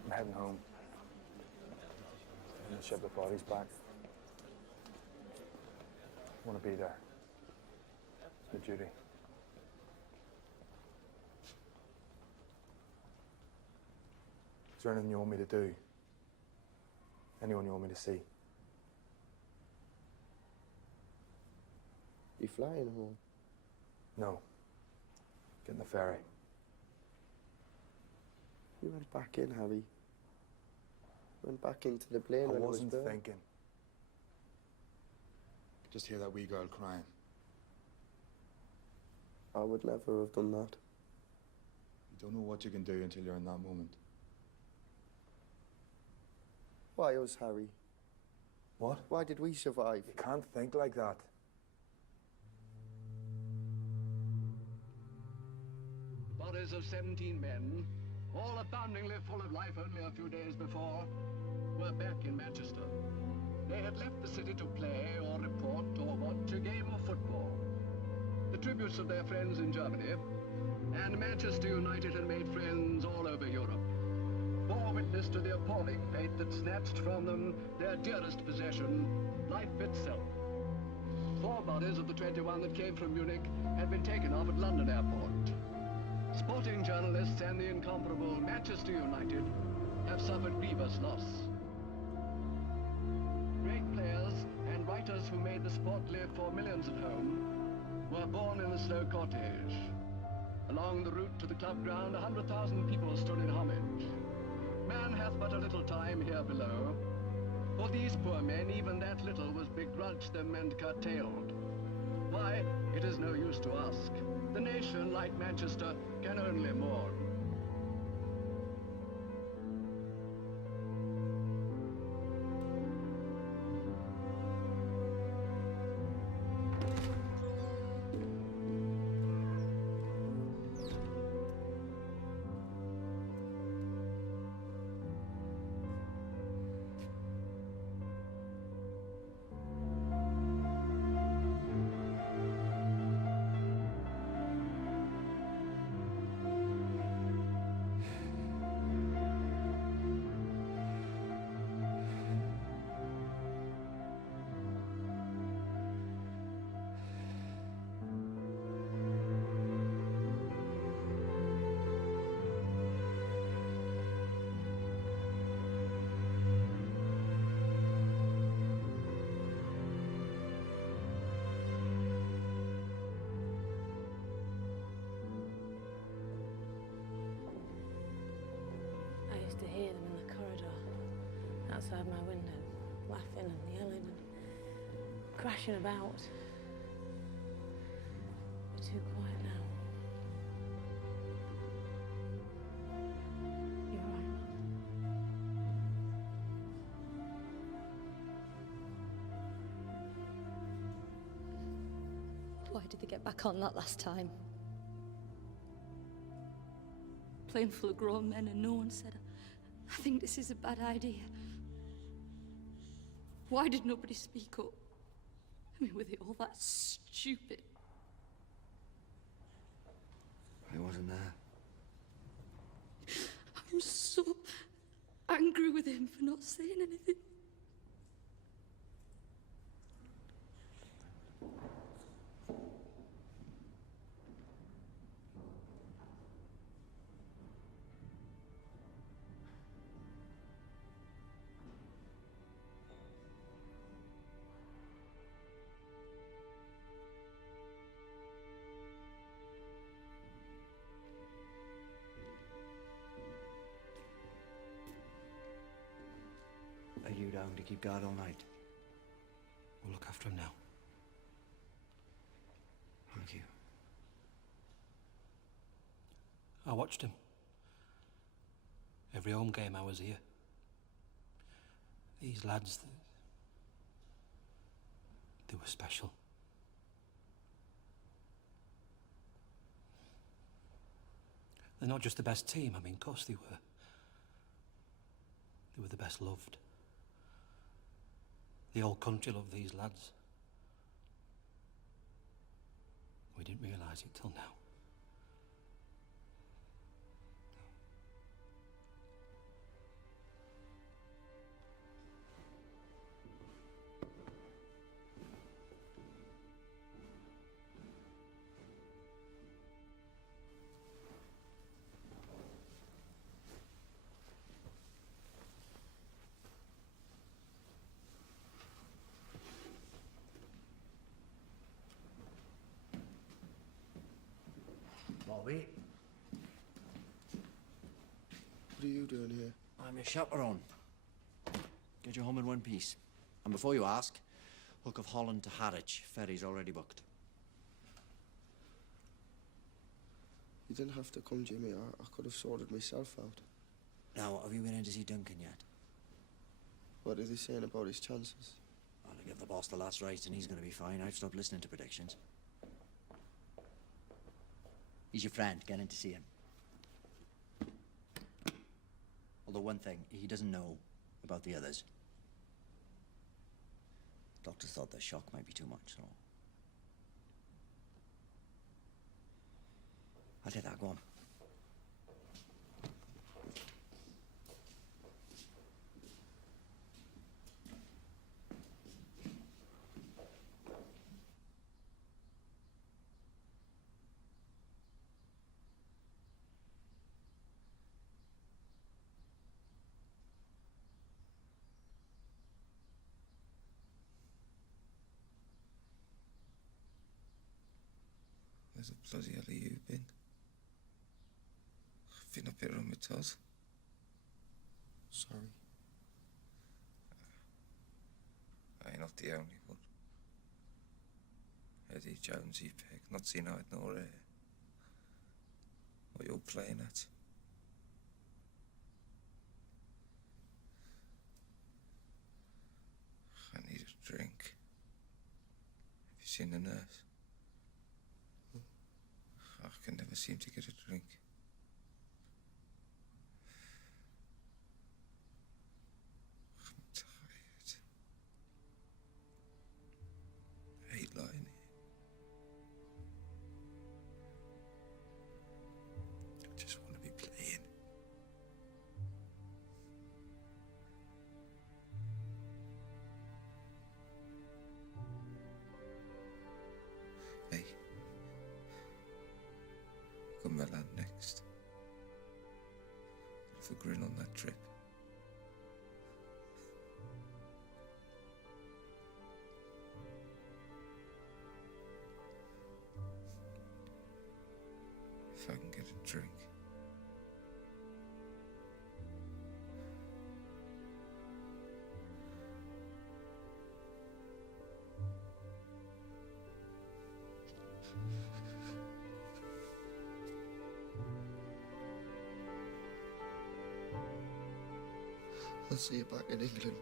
I'm heading home. I'm gonna ship the bodies back. I want to be there. It's my duty. Is there anything you want me to do? Anyone you want me to see? You flying home? No. Getting the ferry. You went back in, Harry. Went back into the plane I when wasn't it was thinking. Just hear that wee girl crying. I would never have done that. You don't know what you can do until you're in that moment. Why us, Harry? What? Why did we survive? You can't think like that. Bodies of 17 men, all aboundingly full of life only a few days before, were back in Manchester. They had left the city to play or report or watch a game of football. tributes of their friends in Germany, and Manchester United had made friends all over Europe, bore witness to the appalling fate that snatched from them their dearest possession, life itself. 4 bodies of the 21 that came from Munich had been taken off at London Airport. Sporting journalists and the incomparable Manchester United have suffered grievous loss. Great players and writers who made the sport live for millions at home were born in the slow cortege. Along the route to the club ground, 100,000 people stood in homage. Man hath but a little time here below. For these poor men, even that little was begrudged them and curtailed. Why, it is no use to ask. The nation, like Manchester, can only mourn. To hear them in the corridor, outside my window, laughing and yelling and crashing about. They're too quiet now. You're right. Why did they get back on that last time? Plane full of grown men and no one said, I think this is a bad idea. Why did nobody speak up? I mean, were they all that stupid? I wasn't there. I'm so angry with him for not saying anything. Are you down to keep guard all night? We'll look after him now. Thank you. I watched him. Every home game I was here. These lads, they were special. They're not just the best team, I mean, of course they were. They were the best loved. The whole country loved these lads. We didn't realise it till now. Bobby, What are you doing here? I'm your chaperone. Get you home in one piece. And before you ask, Hook of Holland to Harwich. Ferry's already booked. You didn't have to come, Jimmy. I could have sorted myself out. Now, have you been in to see Duncan yet? What are they saying about his chances? Well, I give the boss the last right and he's going to be fine. I've stopped listening to predictions. He's your friend. Get in to see him. Although one thing, he doesn't know about the others. Doctors thought the shock might be too much, so... take that, go on. Where's the bloody hell have you been? I've been up here on my toes. Sorry. I ain't not the only one. Eddie, Jonesy, Peg, not seen eyed nor hair. What you're playing at? I need a drink. Have you seen the nurse? I can never seem to get a drink. I'm tired. I hate lying here. I just want to be playing. Hey. Come my land next. For grin on that trip. If I can get a drink. I'll see you back in England.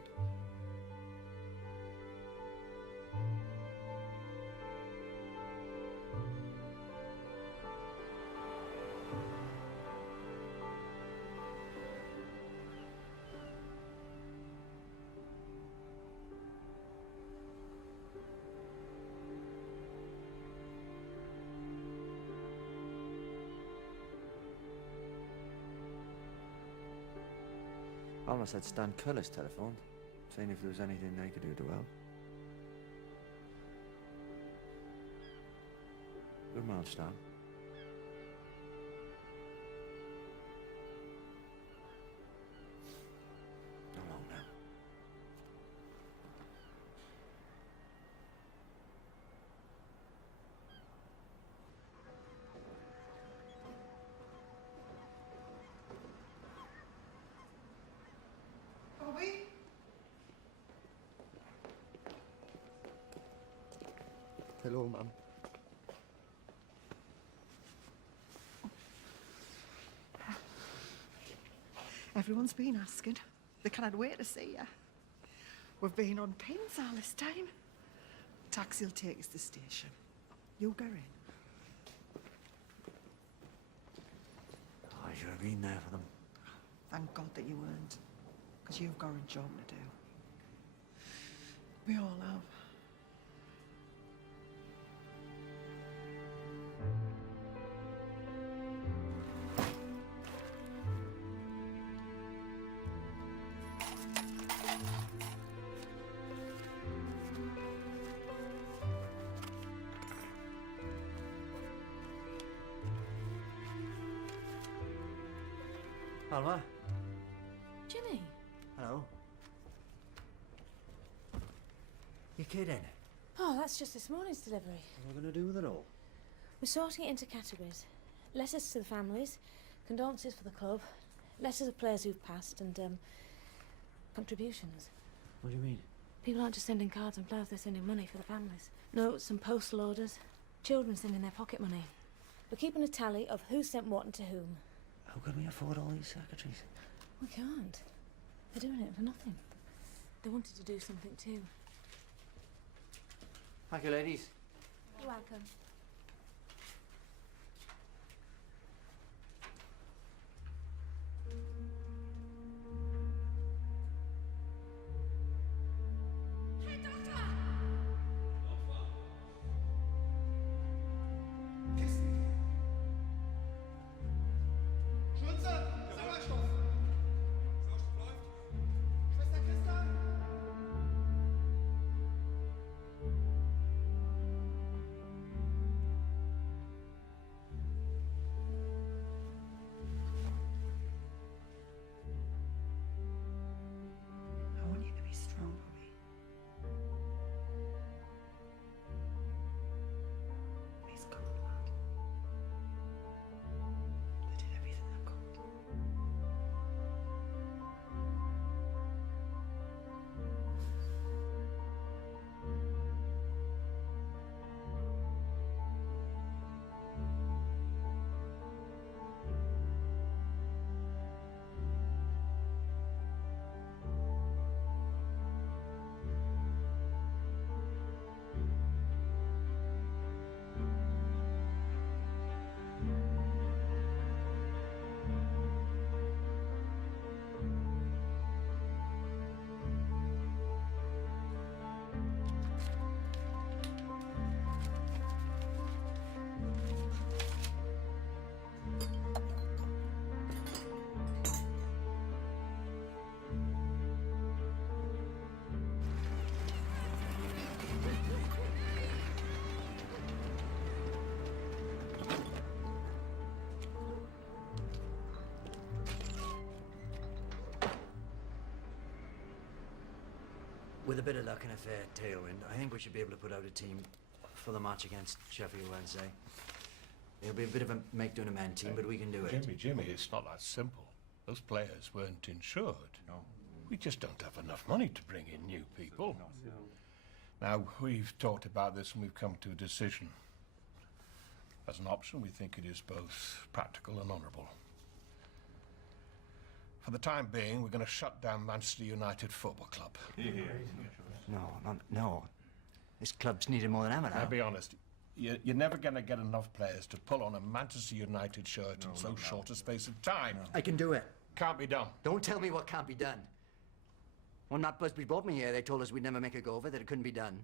Almost had Stan Cullis telephoned, saying if there was anything they could do to help. Good man, Stan. Not long now. Bobby? Hello, Mum. Everyone's been asking. They cannot wait to see you. We've been on pins all this time. Taxi'll take us to the station. You go in. I should have been there for them. Thank God that you weren't, because you've got a job to do. We all have. Alma? Jimmy? Hello? You kidding? Oh, that's just this morning's delivery. What are we going to do with it all? We're sorting it into categories. Letters to the families, condolences for the club, letters of players who've passed, and, contributions. What do you mean? People aren't just sending cards and flowers, they're sending money for the families. Notes and postal orders. Children sending their pocket money. We're keeping a tally of who sent what and to whom. How can we afford all these secretaries? We can't. They're doing it for nothing. They wanted to do something too. Thank you, ladies. You're welcome. With a bit of luck and a fair tailwind, I think we should be able to put out a team for the match against Sheffield Wednesday. It'll be a bit of a make-do-and-amend team, but we can do it. Jimmy, it's not that simple. Those players weren't insured. No. We just don't have enough money to bring in new people. Now, we've talked about this and we've come to a decision. As an option, we think it is both practical and honourable. For the time being, we're going to shut down Manchester United Football Club. No. This club's needed more than ever now. I'll be honest. You're never going to get enough players to pull on a Manchester United shirt in so short a space of time. I can do it. Can't be done. Don't tell me what can't be done. When Matt Busby brought me here, they told us we'd never make a go of it, that it couldn't be done.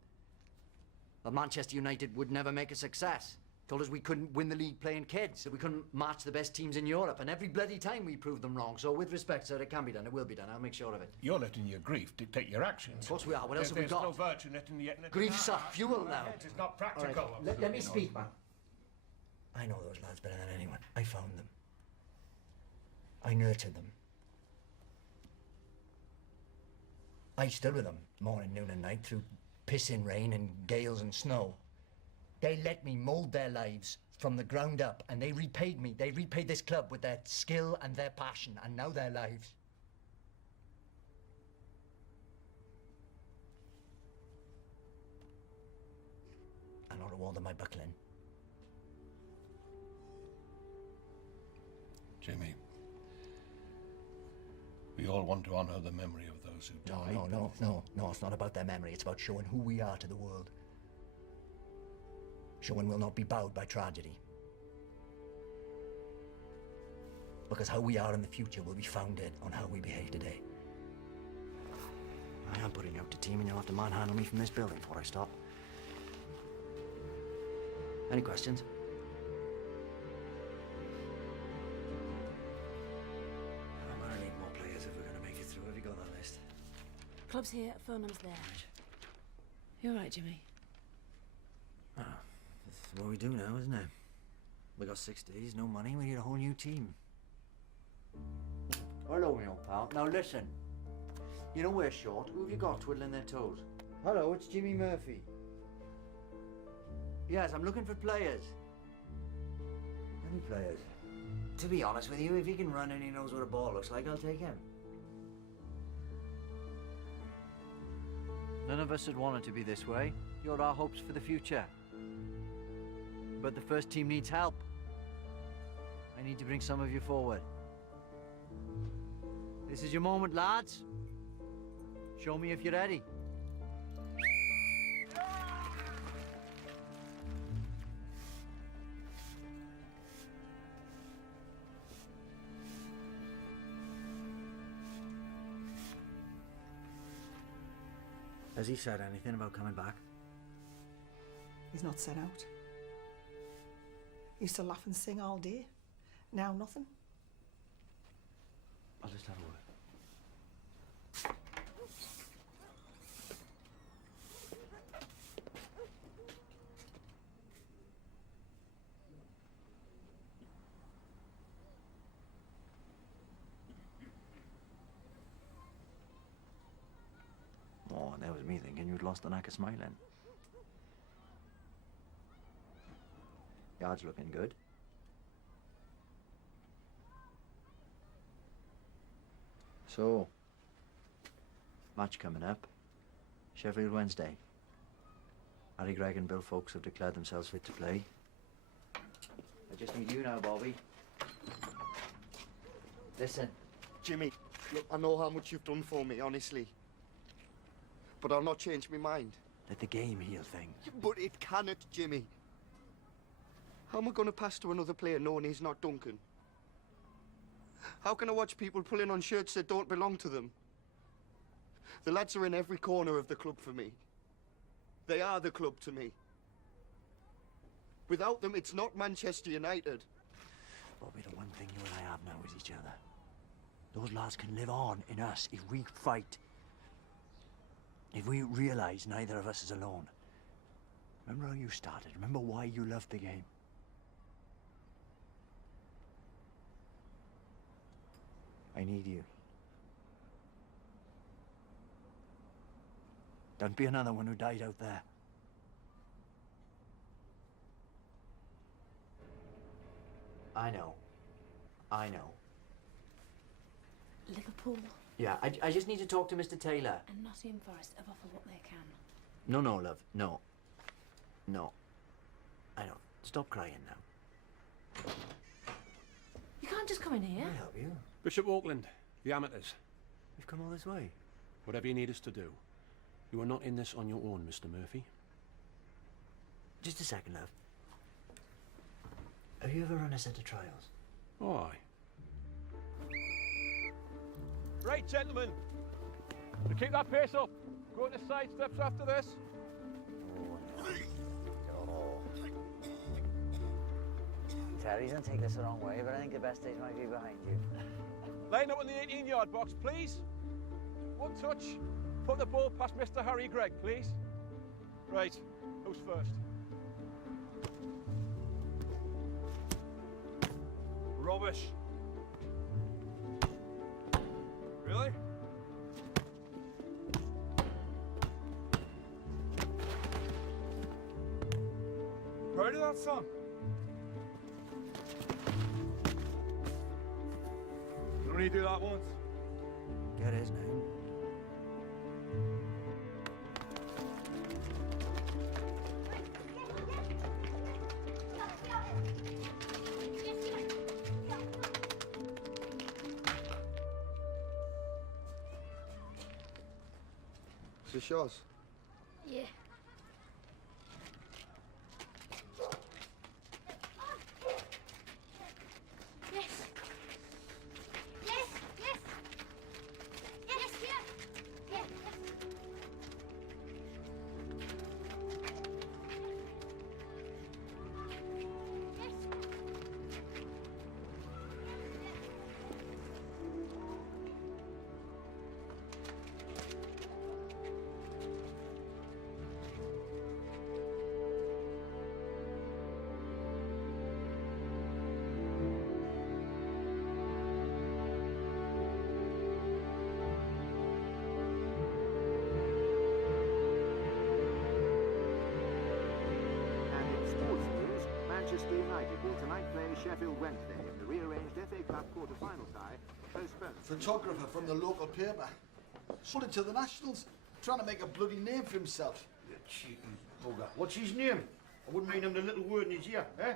That Manchester United would never make a success. Told us we couldn't win the league playing kids, that we couldn't match the best teams in Europe, and every bloody time we proved them wrong. So with respect, sir, it can be done. It will be done. I'll make sure of it. You're letting your grief dictate your actions. Of course we are. What else have we got? There's no virtue in letting the... Grief's our fuel now. It is not practical. All right. Let me speak, man. I know those lads better than anyone. I found them. I nurtured them. I stood with them morning, noon and night through pissing rain and gales and snow. They let me mould their lives from the ground up, and they repaid me. They repaid this club with their skill and their passion, and now their lives. And not a word of my buckling. Jimmy, we all want to honour the memory of those who died. No, it's not about their memory. It's about showing who we are to the world. Showing we'll not be bowed by tragedy. Because how we are in the future will be founded on how we behave today. I am putting out the team, and you'll have to manhandle me from this building before I stop. Any questions? I'm gonna need more players if we're gonna make it through. Have you got that list? Club's here, phone number's there. You all right, Jimmy? That's what we do now, isn't it? We got 6 days, no money, we need a whole new team. Hello, my old pal. Now listen. You know we're short. Who have you got twiddling their toes? Hello, it's Jimmy Murphy. Yes, I'm looking for players. Any players? To be honest with you, if he can run and he knows what a ball looks like, I'll take him. None of us had wanted to be this way. You're our hopes for the future. But the first team needs help. I need to bring some of you forward. This is your moment, lads. Show me if you're ready. Has he said anything about coming back? He's not set out. He used to laugh and sing all day. Now nothing. I'll just have a word. Oh, and that was me thinking you'd lost the knack of smiling. Yard's looking good. So, match coming up. Sheffield Wednesday. Harry Gregg and Bill Folks have declared themselves fit to play. I just need you now, Bobby. Listen. Jimmy, look, I know how much you've done for me, honestly. But I'll not change my mind. Let the game heal things. But it cannot, Jimmy. How am I going to pass to another player knowing he's not Duncan? How can I watch people pulling on shirts that don't belong to them? The lads are in every corner of the club for me. They are the club to me. Without them, it's not Manchester United. Bobby, the one thing you and I have now is each other. Those lads can live on in us if we fight. If we realise neither of us is alone. Remember how you started? Remember why you loved the game? I need you. Don't be another one who died out there. I know. Liverpool Yeah, I just need to talk to Mr. Taylor. and Nottingham Forest have offered what they can. No, love. No. I know. Stop crying now. You can't just come in here. Can I help you? Bishop Auckland, the amateurs. You've come all this way. Whatever you need us to do. You are not in this on your own, Mr. Murphy. Just a second, love. Have you ever run a set of trials? Oh, aye. Right, gentlemen. To keep that pace up. Go to side steps after this. Terry, don't take this the wrong way, but I think the best days might be behind you. Line up in the 18-yard box, please. One touch. Put the ball past Mr. Harry Gregg, please. Right. Who's first? Rubbish. Really? Heard of that song? You only do that once. Get his name. Is this yours? Yeah. Yes. Yes, yes. Yes, yeah. Yeah, yes. And in sports news, Manchester United will tonight play Sheffield Wednesday in the rearranged FA Cup quarter-final tie, postponed. Photographer from the local paper. Sold it to the Nationals. Trying to make a bloody name for himself. You cheating bugger. What's his name? I wouldn't mind him the little word in his ear, eh?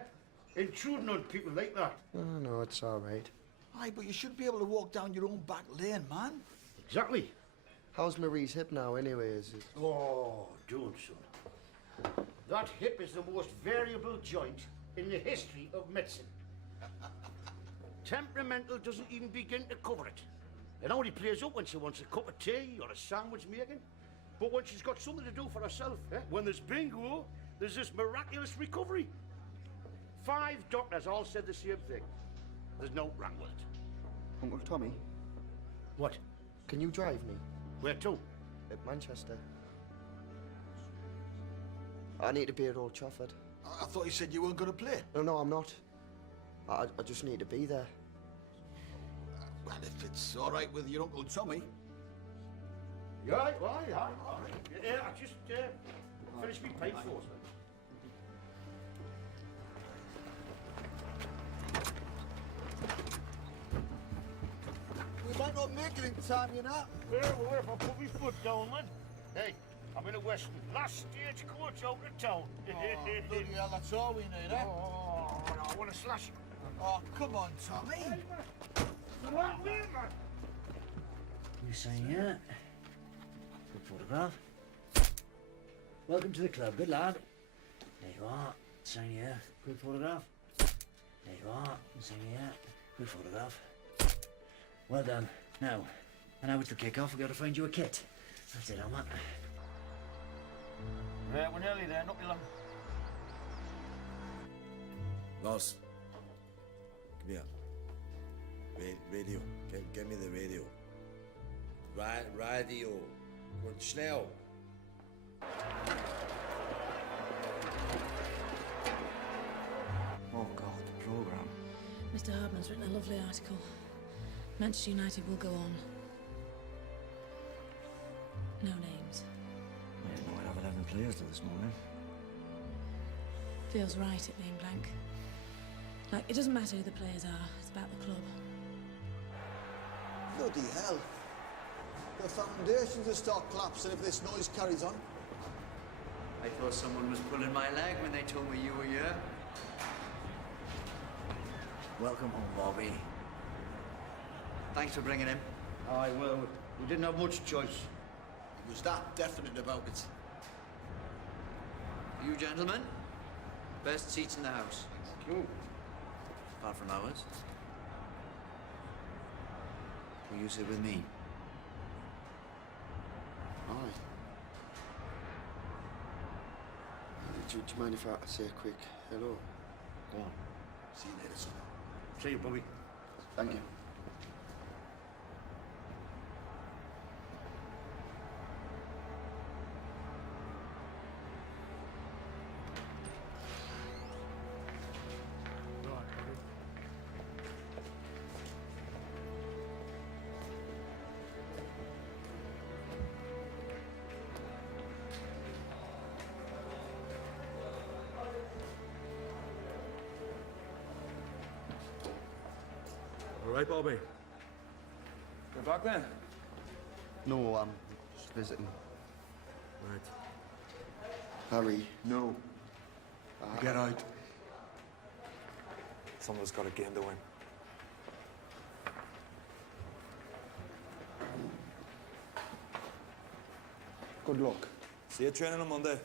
Intruding on people like that. No, it's all right. Aye, but you should be able to walk down your own back lane, man. Exactly. How's Marie's hip now, anyway? Is it? Oh, don't, son. That hip is the most variable joint in the history of medicine. Temperamental doesn't even begin to cover it. It only plays up when she wants a cup of tea or a sandwich making. But when she's got something to do for herself, when there's bingo, there's this miraculous recovery. 5 doctors all said the same thing. There's no wrong with it. Uncle Tommy? What? Can you drive me? Where to? At Manchester. I need to be at Old Trafford. I thought you said you weren't going to play. No, I'm not. I just need to be there. Well, if it's all right with your Uncle Tommy. Yeah, aye. Yeah, I just finished me pipe for us. We might not make it in time, you know. Yeah, well, if I put my foot down, man. Hey, I'm in a Western. Last stagecoach out of town. Oh, bloody hell, that's all we need, eh? Oh, no, I want to slash it. Oh, come on, Tommy. You saying yeah? Good photograph. Welcome to the club, good lad. There you are. Saying yeah. Good photograph. There you are. Saying yeah. Good photograph. Well done. Now it's the kick-off. We've got to find you a kit. That's it, Alma. Right, we're nearly there, not be long. Ross, come here. Radio. Give me the radio. Radio. Go on, schnell. Oh, God, the programme. Mr. Hardman's written a lovely article. Manchester United will go on. No names. this morning. Feels right at being blank. Like, it doesn't matter who the players are, it's about the club. Bloody hell. The foundations will start collapsing if this noise carries on. I thought someone was pulling my leg when they told me you were here. Welcome home, Bobby. Thanks for bringing him. Aye, well, we didn't have much choice. He was that definite about it. You gentlemen, best seats in the house. Thank you. Apart from ours. Will you sit with me? Aye. Do you mind if I say a quick hello? Go on. See you later, son. See you, Bobby. Thank you. All right, Bobby. You're back then? No, I'm just visiting. Right. Harry, no. Get out. Someone's got a game to win. Good luck. See you training on Monday.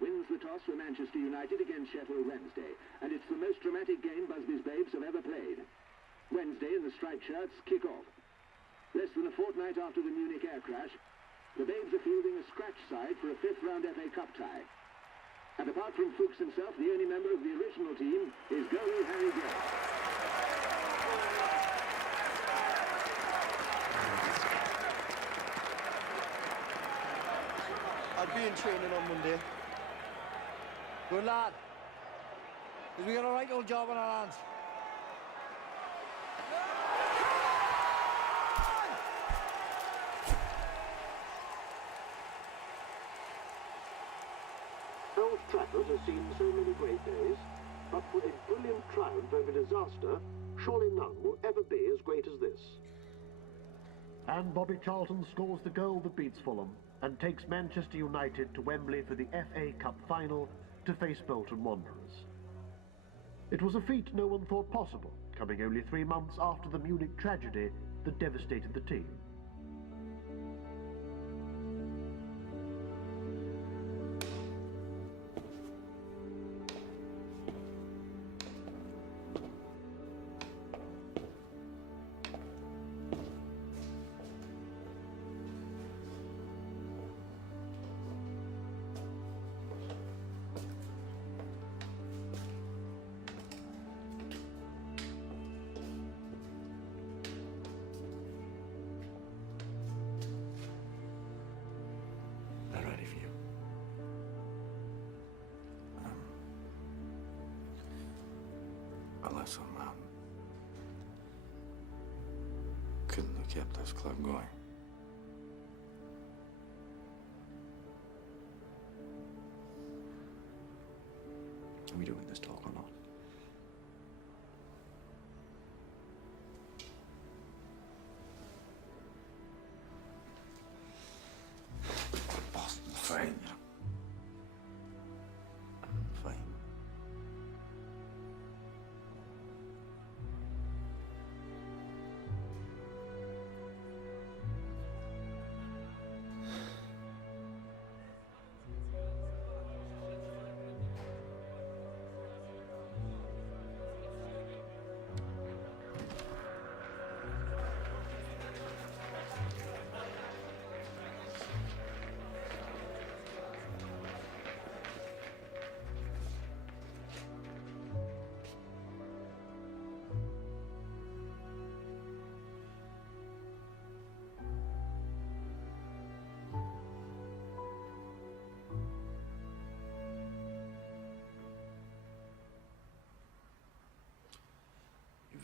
Wins the toss for Manchester United against Sheffield Wednesday, and it's the most dramatic game Busby's Babes have ever played. Wednesday in the striped shirts kick off. Less than a fortnight after the Munich air crash, the Babes are fielding a scratch side for a fifth-round FA Cup tie. And apart from Fuchs himself, the only member of the original team is goalie Harry Gregg. I'll be in training on Monday. Good lad. Because we got a right old job on our hands. Old Trafford has seen so many great days, but for a brilliant triumph over disaster, surely none will ever be as great as this. And Bobby Charlton scores the goal that beats Fulham and takes Manchester United to Wembley for the FA Cup final to face Bolton Wanderers. It was a feat no one thought possible, coming only 3 months after the Munich tragedy that devastated the team. They're ready for you. Unless I'm couldn't have kept this club going. Are we doing this talk or not? Fine. Fine.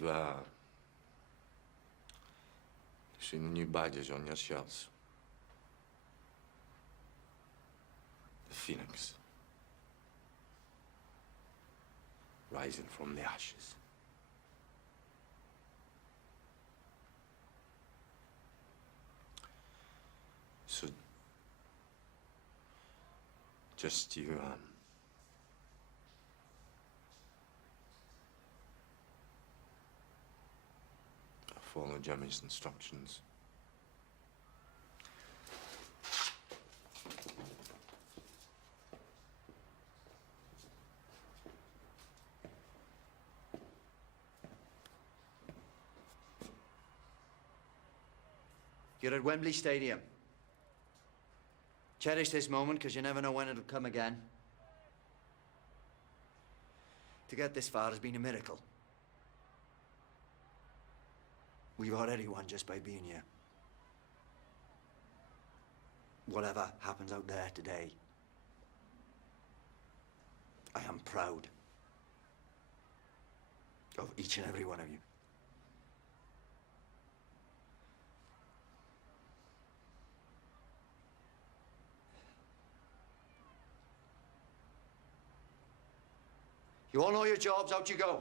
You've seen the new badges on your shirts. The phoenix. Rising from the ashes. So, just you, follow Jimmy's instructions. You're at Wembley Stadium. Cherish this moment, because you never know when it'll come again. To get this far has been a miracle. We've already won just by being here. Whatever happens out there today, I am proud of each and every one of you. You all know your jobs, out you go.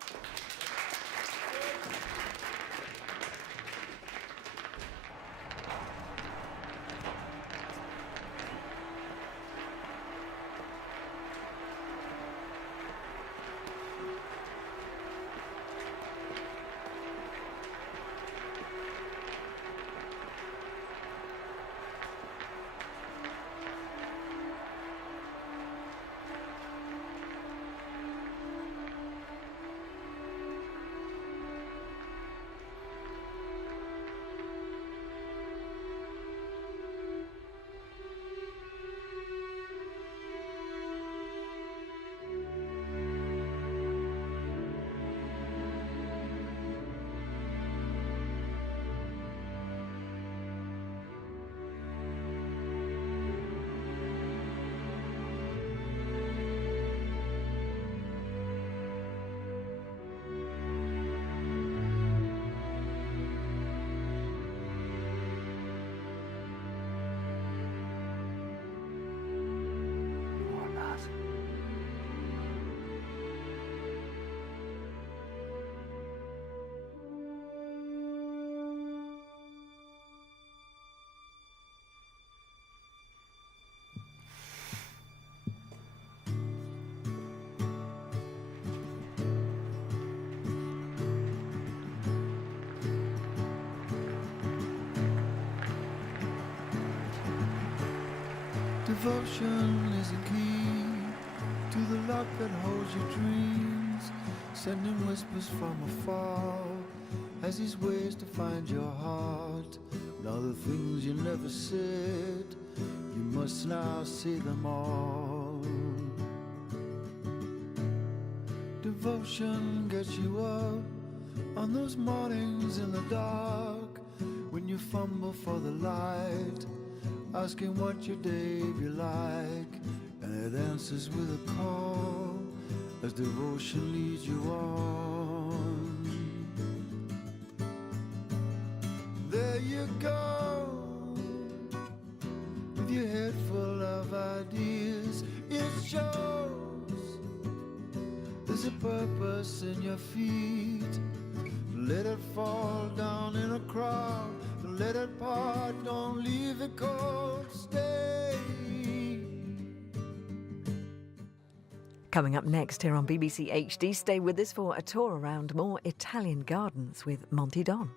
Devotion is a key to the lock that holds your dreams, sending whispers from afar as these ways to find your heart. Now the things you never said, you must now say them all. Devotion gets you up on those mornings in the dark when you fumble for the light, asking what your day be like, and it answers with a call as devotion leads you on. There you go, with your head full of ideas. It shows there's a purpose in your feet. Let it fall down in a crowd. Let it part, don't leave it cold, stay. Coming up next here on BBC HD, stay with us for a tour around more Italian gardens with Monty Don.